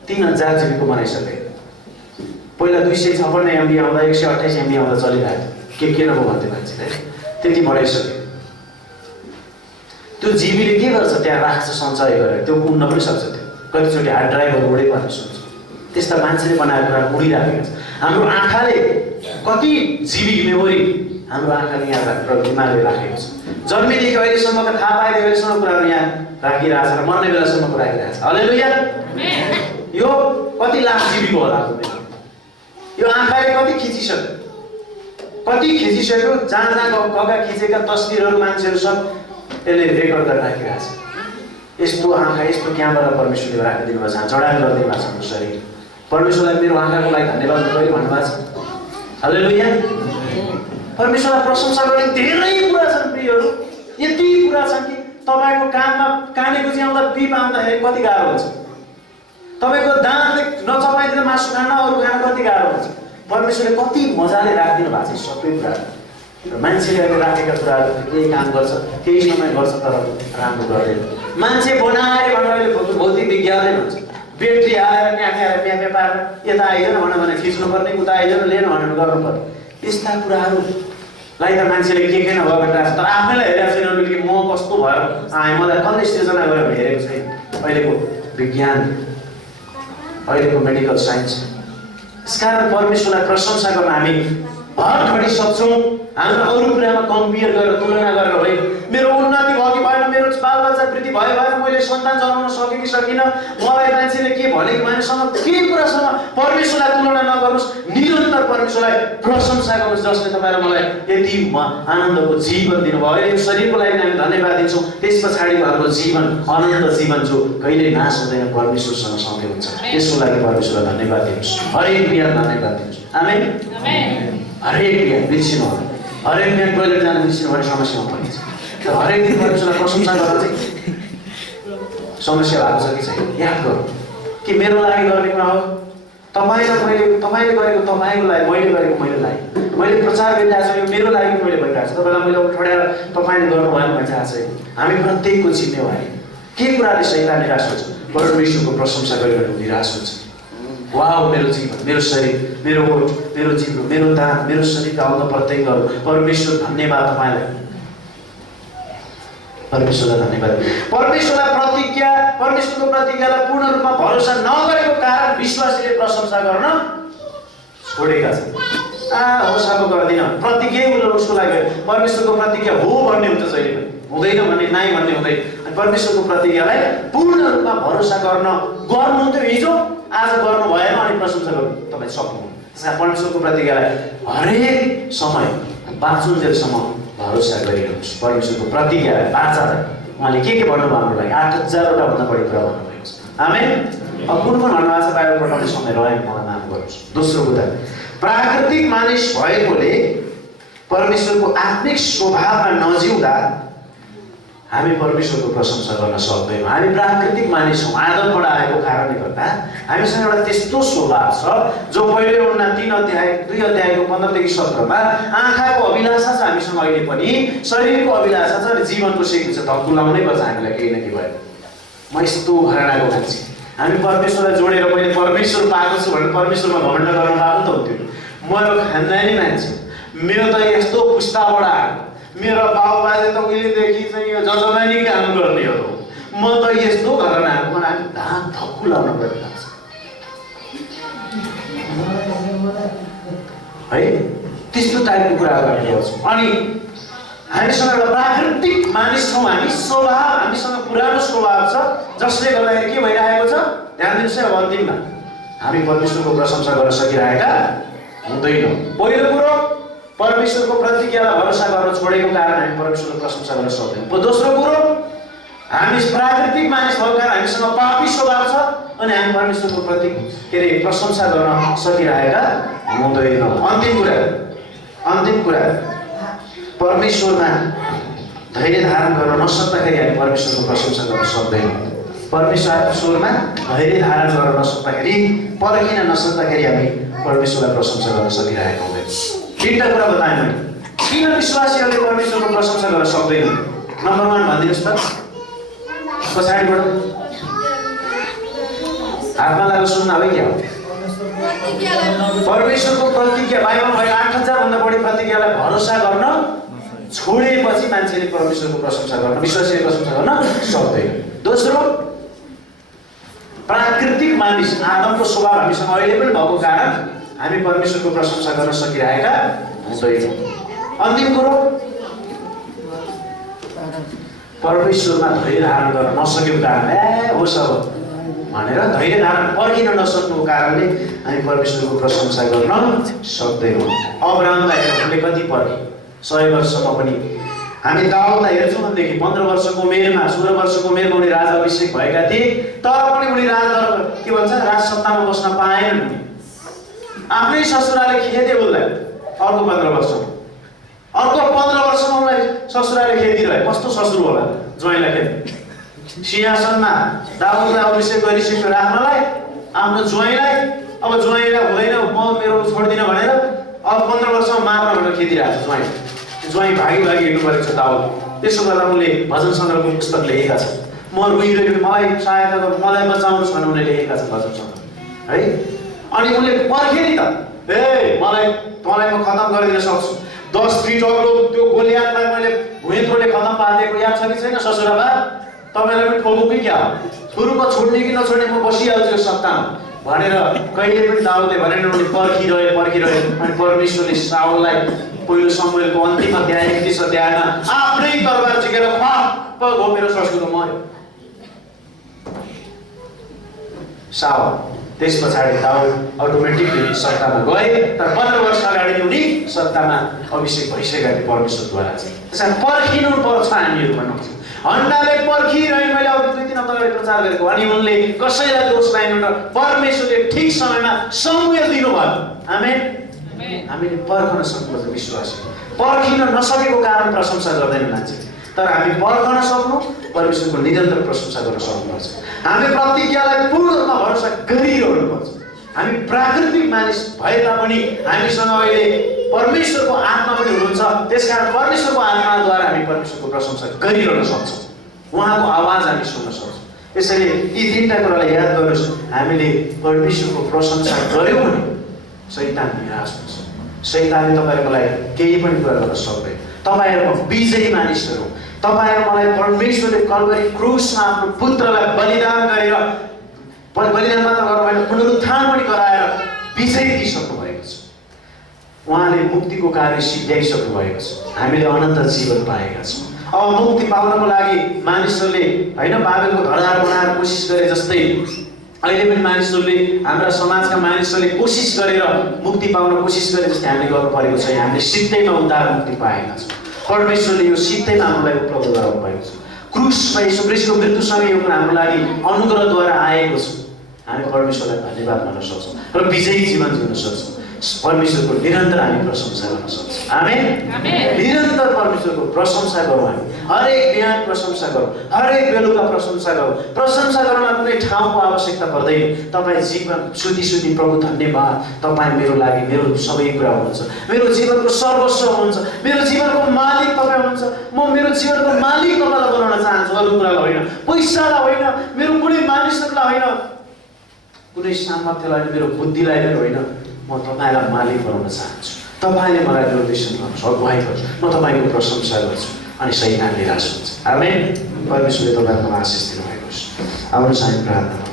3000 जीवीको बनाइसके। पहिला 256 MB आउँदा 128 MB आउँदा चलिरहेको थियो। के नभयो भन्थे मान्छेले त्यति बढाइसक्यो। त्यो जीवीले के गर्छ? त्यहाँ राख्छ सञ्चय गरेर, त्यो उड्न पनि सक्छ। त्यो कतिचोटि हार्ड ड्राइभहरू उडेको हामी सुन्छौँ। त्यस्ता मान्छेले बनाएको कुरा उडिराखेको छ। हाम्रो आँखाले कति जीवी मेमोरी हाम्रो आँखाले यहाँ दिमागले राखेको छ। जन्मेदेखि अहिलेसम्मका थाहा पाएदेखि अहिलेसम्म कुराहरू यहाँ राखिरहेको छ र मर्ने बेलासम्मको राखिरहेको छ। हालेलुया। यो कति लाख जीवीको होला? यो आँखाले कति खिचिसक्यो, जहाँ गएका खिचेका तस्बिरहरू मान्छेहरू सब यसले रेकर्ड गरेर राखिरहेको छ। यस्तो आँखा यस्तो क्यामेरा परमेश्वरले राखिदिनु भएको छ, जडान गरिदिनु भएको छ हाम्रो शरीर। परमेश्वरलाई मेरो आँखाको लागि धन्यवाद कहिले भन्नुभएको छ? हालेलुया। परमेश्वरलाई प्रशंसा गर्ने धेरै कुरा छन् प्रियहरू। यति कुरा छन् कि तपाईँको कानमा कानेको चाहिँ आउँदा पिप आउँदाखेरि कति गाह्रो हुन्छ। तपाईँको दाँत नचपाइदिँदा मासु खान अरू खान कति गाह्रो हुन्छ। परमेश्वरले कति मजाले राखिदिनु भएको छ सबै कुराहरू। मान्छेले अहिले राखेका कुराहरू केही काम गर्छ, केही समय गर्छ, तर राम्रो गर्दैन। मान्छे बनाएर भनेर अहिले भौतिक विज्ञानले भन्छ ब्याट्री हालेर प्याँ पारेर यता आइजन भने खिच्नुपर्ने, उता आइजन लिएन भनेर गर्नुपर्ने। यस्ता कुराहरूलाई त मान्छेले के नभयो भनेर तर आफैलाई हेरेको छैन कि म कस्तो भयो आएँ, मलाई कसले सृजना गरेर हेरेको छैन। अहिलेको विज्ञान, अहिलेको मेडिकल साइन्स। यसकारण परमेश्वरलाई प्रशंसा गर्न हामी हर घडी सक्छौँ। हाम्रो अरू कुरामा कम्पेयर गरेर तुलना गरेर होइन मेरो उन्नति भयो कि भएन, मेरो बालबच्चा वृद्धि भयो भएन, मैले सन्तान जन्माउन सकेँ कि सकिनँ, मलाई मान्छेले के भने कि मान्छेसँग केही कुरासँग परमेश्वरलाई तुलना नगर्नुहोस्। निरन्तर परमेश्वरलाई प्रशंसा गर्नुहोस् जसले तपाईँ र मलाई यति आनन्दको जीवन दिनुभयो। अहिले यो शरीरको लागि हामी धन्यवाद दिन्छौँ। त्यस पछाडिको हाम्रो जीवन अनन्त जीवन जो कहिले नाश हुँदैन, परमेश्वरसँग सँगै हुन्छ। त्यसको लागि परमेश्वरलाई धन्यवाद दिनुहोस्। हरेक बिहान धन्यवाद दिनुहोस्। आमेन। हरेक बिहान बिर्सिनु होला, हरेक बिहान टोइलेट जानु बिर्सिनु भने समस्यामा पर्छ। हरेक दिन परमेश्वरलाई प्रशंसा गरेर चाहिँ समस्या भएको छ कि छैन याद गरौँ कि मेरो लागि गर्ने कुरा हो। तपाईँले गरेको तपाईँको लागि, मैले गरेको मैले लागि, मैले प्रचार गरिरहेको छु यो मेरो लागि मैले भइरहेको छु। तपाईँलाई मैले उठाएर तपाईँले गर्नुभयो भने थाहा छैन। हामी प्रत्येकको जिम्मेवारी के कुराले शैतान निराश हुन्छ, परमेश्वरको प्रशंसा गरिरहेको निराश हुन्छ। वाह मेरो जीवन, मेरो शरीर, मेरो ओठ, मेरो जिब्रो, मेरो दाँत, मेरो शरीरका अंग प्रत्यङ्गहरू परमेश्वर धन्यवाद तपाईँलाई, परमेश्वरलाई धन्यवाद। परमेश्वरको प्रतिज्ञालाई पूर्ण रूपमा भरोसा नगरेको कारण विश्वासीले प्रशंसा गर्न छोडेका छन्। होस् अब गर्दिन प्रतिज्ञा उसको लागि परमेश्वरको प्रतिज्ञा हो भन्ने हुन्छ, जहिले पनि हुँदैन भन्ने नाइ भन्ने हुँदैन। परमेश्वरको प्रतिज्ञालाई पूर्ण रूपमा भरोसा गर्नुहुन्थ्यो हिजो, आज गर्नु भएन अनि प्रशंसा गर्नु तपाईँ सक्नुहुन्न। त्यसमा परमेश्वरको प्रतिज्ञालाई हरेक समय बाँचुन्जेलसम्म भरोसा गरिरहनुहोस्। परमेश्वरको प्रतिज्ञालाई बाचालाई उहाँले के भन्नुभयो हाम्रो लागि 8000वटा भन्दा बढी कुरा भन्नुभएको छ। आमेन। अब कुन भन्नुभएको छ बाइबल पढाउने समय रह्यो मलाई माफ गर्नुहोस्। दोस्रो कुरा, प्राकृतिक मानिस भएकोले परमेश्वरको आत्मिक स्वभावमा नजिउँदा हामी परमेश्वरको प्रशंसा गर्न सक्दैनौँ। हामी प्राकृतिक मानिस हौँ, आदमबाट आएको कारणले गर्दा हामीसँग एउटा त्यस्तो स्वभाव छ जो पहिले उन्ना 3 अध्याय 2 अध्यायको 15 देखि 17मा आँखाको अभिलाषा छ हामीसँग अहिले पनि, शरीरको अभिलाषा छ अनि जीवनको सिक्नु छ। धक्कुलाउनै पर्छ हामीलाई केही न केही भयो। म यस्तो घरानाको मान्छे, हामी परमेश्वरलाई जोडेर मैले परमेश्वर पाएको छु भनेर परमेश्वरमा घमण्ड गर्न पाएको त हुन्थ्यो। म खानदानी मान्छे, मेरो त यस्तो पुस्ताबाट आएको, मेरो बाबुबाजे त उहिलेदेखि चाहिँ यो जजमानी काम गर्ने हो। म त यस्तो घरमा आएको, मलाई धान धक्कु लाउन परिरहेको छ है। त्यस्तो टाइपको कुराहरू हामी ल्याउँछौँ। अनि हामीसँग एउटा प्राकृतिक मानिस छौँ हामी, स्वभाव हामीसँग पुरानो स्वभाव छ जसले गर्दाखेरि के भइरहेको छ ध्यान दिनुहोस् है। अब अन्तिममा हामी परमेश्वरको प्रशंसा गर्न सकिरहेका हुँदैनौँ। पहिलो कुरो परमेश्वरको प्रतिज्ञालाई भरोसा गर्न छोडेको कारण हामी परमेश्वरको प्रशंसा गर्न सक्दैनौँ। दोस्रो कुरो हामी प्राकृतिक मानिस भएको कारण हामीसँग पापी स्वभाव छ अनि हामी परमेश्वरको प्रशंसा गर्न सकिरहेका हुँदैनौँ। अन्तिम कुरा परमेश्वरमा धैर्य धारण गर्न नसक्दाखेरि हामी परमेश्वरको प्रशंसा गर्न सक्दैनौँ। परमेश्वरमा धैर्य धारण गर्न नसक्दाखेरि, पर्खिन नसक्दाखेरि हामी परमेश्वरलाई प्रशंसा गर्न सकिरहेका हुँदैनौँ। 3टा कुरा बताएँ मैले किन विश्वासीहरूले परमेश्वरको प्रशंसा गर्न सक्दैनन्। नम्बर 1 भनिदिनुहोस् त, पछाडिबाट हातमा लागेर सुन्न अब के हो। परमेश्वरको प्रतिज्ञा बाइबलमा 8000 भन्दा बढी प्रतिज्ञालाई भरोसा गर्न छोडेपछि मान्छेले परमेश्वरको प्रशंसा गर्न, विश्वासीले प्रशंसा गर्न सक्दैन। दोस्रो, प्राकृतिक मानिस आदमको स्वभाव हामीसँग अहिले पनि भएको कारण हामी परमेश्वरको प्रशंसा गर्न सकिरहेका हुँदैनौँ। अन्तिम कुरो परमेश्वरमा धैर्य धारण गर्न नसकेको कारणले होस् अब भनेर धैर्य धारण पर्खिन नसक्नुको कारणले हामी परमेश्वरको प्रशंसा गर्न सक्दैनौँ। अब्राहमलाई हेर्नुले कति पर्खे 100 वर्षमा पनि। हामी दाउदलाई हेर्छौँ भनेदेखि 15 वर्षको उमेरमा 16 वर्षको उमेरमा उनी राजा अभिषेक भएका थिए, तर पनि उनी के भन्छ राजसत्तामा बस्न पाएनन्। आफ्नै ससुराले खेदे उसलाई अर्को 15 वर्षमा, अर्को 15 वर्षमा उनलाई ससुराले खेदिरहे। कस्तो ससुर होला ज्वाइँलाई खेद। सिंहासनमा दाउदलाई अभिषेक गरिसक्यो राख्नलाई आफ्नो ज्वाइँलाई, अब ज्वाइँलाई हुँदैन म मेरो छोड्दिनँ भनेर अब 15 वर्षमा मार्न भनेर खेदिरहेको छ ज्वाइँ। ज्वाइँ भागी हिँड्नु परेको छ दाउद। त्यसो गर्दा उनले भजन सङ्ग्रहको पुस्तक लेखेका छन्। म रोइरहेको मलाई सहायता गर्नु, मलाई बचाउनुहोस् भनेर उनले लेखेका छन् भजन सङ्ग्रह है। अनि उनले पर्खे नि त, मलाई म खतम गरिदिन सक्छु। 10 फिट अग्लो त्यो गोलियातलाई मैले भुइँत्रोले खतम पारिदिएको याद छ कि छैन ससुराबा? तपाईँलाई पनि ठोकु कि क्या हो, छोरुको छोड्ने कि नछोड्ने म बसिहाल्छु यो सत्तामा भनेर कहिले पनि दाउदले भनेर उनले पर्खिरहे। अनि परमेश्वरले साउललाई पहिलो समूएलको अन्तिम अध्याय 31 अध्यायमा आफ्नै दरबार झिकेर खप्प घोपेर ससुरो मर्यो। साउल त्यस पछाडि दाउद अटोमेटिकली सत्तामा गए, तर 15 वर्ष अगाडि उनी सत्तामा अभिषेक भइसकेका थिए परमेश्वरद्वारा चाहिँ। त्यसैले पर्खिनु पर्छ हामीहरू भन्नुहुन्छ। हन्नाले पर्खिरहे, मैले अब 2-3 हप्ता अगाडि प्रचार गरेको, अनि उनले कसैलाई दोष लाएनन्। परमेश्वरले ठिक समयमा समूएल दिनुभयो। आमेन। हामीले पर्खन सक्नुपर्छ विश्वासी। पर्खिन नसकेको कारण प्रशंसा गर्दैन मान्छे, तर हामी पर्खन सक्नु, परमेश्वरको निरन्तर प्रशंसा गर्न सक्नुपर्छ। हामी प्रतिज्ञालाई पूर्ण रूपमा भरोसा गरिरहनुपर्छ। हामी प्राकृतिक मानिस भए तापनि हामीसँग अहिले परमेश्वरको आत्मा पनि हुनुहुन्छ। त्यसकारण परमेश्वरको आत्माद्वारा हामी परमेश्वरको प्रशंसा गरिरहन सक्छौँ, उहाँको आवाज हामी सुन्न सक्छौँ। यसैले यी 3टा कुरालाई याद गर्नुहोस्। हामीले परमेश्वरको प्रशंसा गर्यौँ भने शैतान निराश हुन्छ। शैतानले तपाईँहरूको लागि केही पनि कुरा गर्न सक्दैन। तपाईँहरूको विजयी मानिसहरू, तपाईँहरू मलाई परमेश्वरले कल्वरी क्रुसमा आफ्नो पुत्रलाई बलिदान गरेर, बलिदान मात्र गर्नु भएन, पुनरुत्थान पनि गराएर विजय दिइसक्नु भएको छ। उहाँले मुक्तिको कार्य सिद्ध्याइसक्नु भएको छ। हामीले अनन्त जीवन पाएका छौँ। अब मुक्ति पाउनको लागि मानिसहरूले होइन बाबेलको धडार बनाएर कोसिस गरे जस्तै अहिले पनि मानिसहरूले, हाम्रा समाजका मानिसहरूले कोसिस गरेर मुक्ति पाउन कोसिस गरे जस्तै हामीले गर्नु परेको छ। हामीले सित्तैमा उद्धार मुक्ति पाएका छौँ। परमेश्वरले यो सित्तैमा हामीलाई उपलब्ध गराउनु भएको छ। क्रुसमा यीशु ख्रीष्टको मृत्युसँगै यो कुरा हाम्रो लागि अनुग्रहद्वारा आएको छ। हामी परमेश्वरलाई धन्यवाद भन्न सक्छौँ र विजयी जीवन जिउन सक्छौँ। परमेश्वरको निरन्तर हामी प्रशंसा गर्न सक्छौँ। आमेन। निरन्तर परमेश्वरको प्रशंसा गरौँ। हामी हरेक बिहान प्रशंसा गरौँ, हरेक बेलुका प्रशंसा गरौँ। प्रशंसा गर्नमा कुनै ठाउँको आवश्यकता पर्दैन। तपाईँ जीवन सुधी प्रभु धन्यवाद, तपाईँ मेरो लागि मेरो सबै कुरा हुनुहुन्छ, मेरो जीवनको सर्वस्व हुनुहुन्छ, मेरो जीवनको मालिक तपाईँ हुनुहुन्छ। म मेरो जीवनको मालिक तपाईँलाई बनाउन चाहन्छु, अरू कुरालाई होइन, पैसालाई होइन, मेरो कुनै मानिसहरूलाई होइन, कुनै सामर्थ्यलाई, मेरो बुद्धिलाई पनि होइन। म तपाईँलाई मालिक बनाउन चाहन्छु। तपाईँले मलाई निर्देशन गर्नुहोस्, अगुवाई गर्नुहोस्, म तपाईँको प्रशंसा गर्छु अनि शैतान निराश हुन्छ। आमेन। परमेश्वरले तपाईँको आशिष दिनुभएको छ। आउनुहोस् हामी प्रार्थना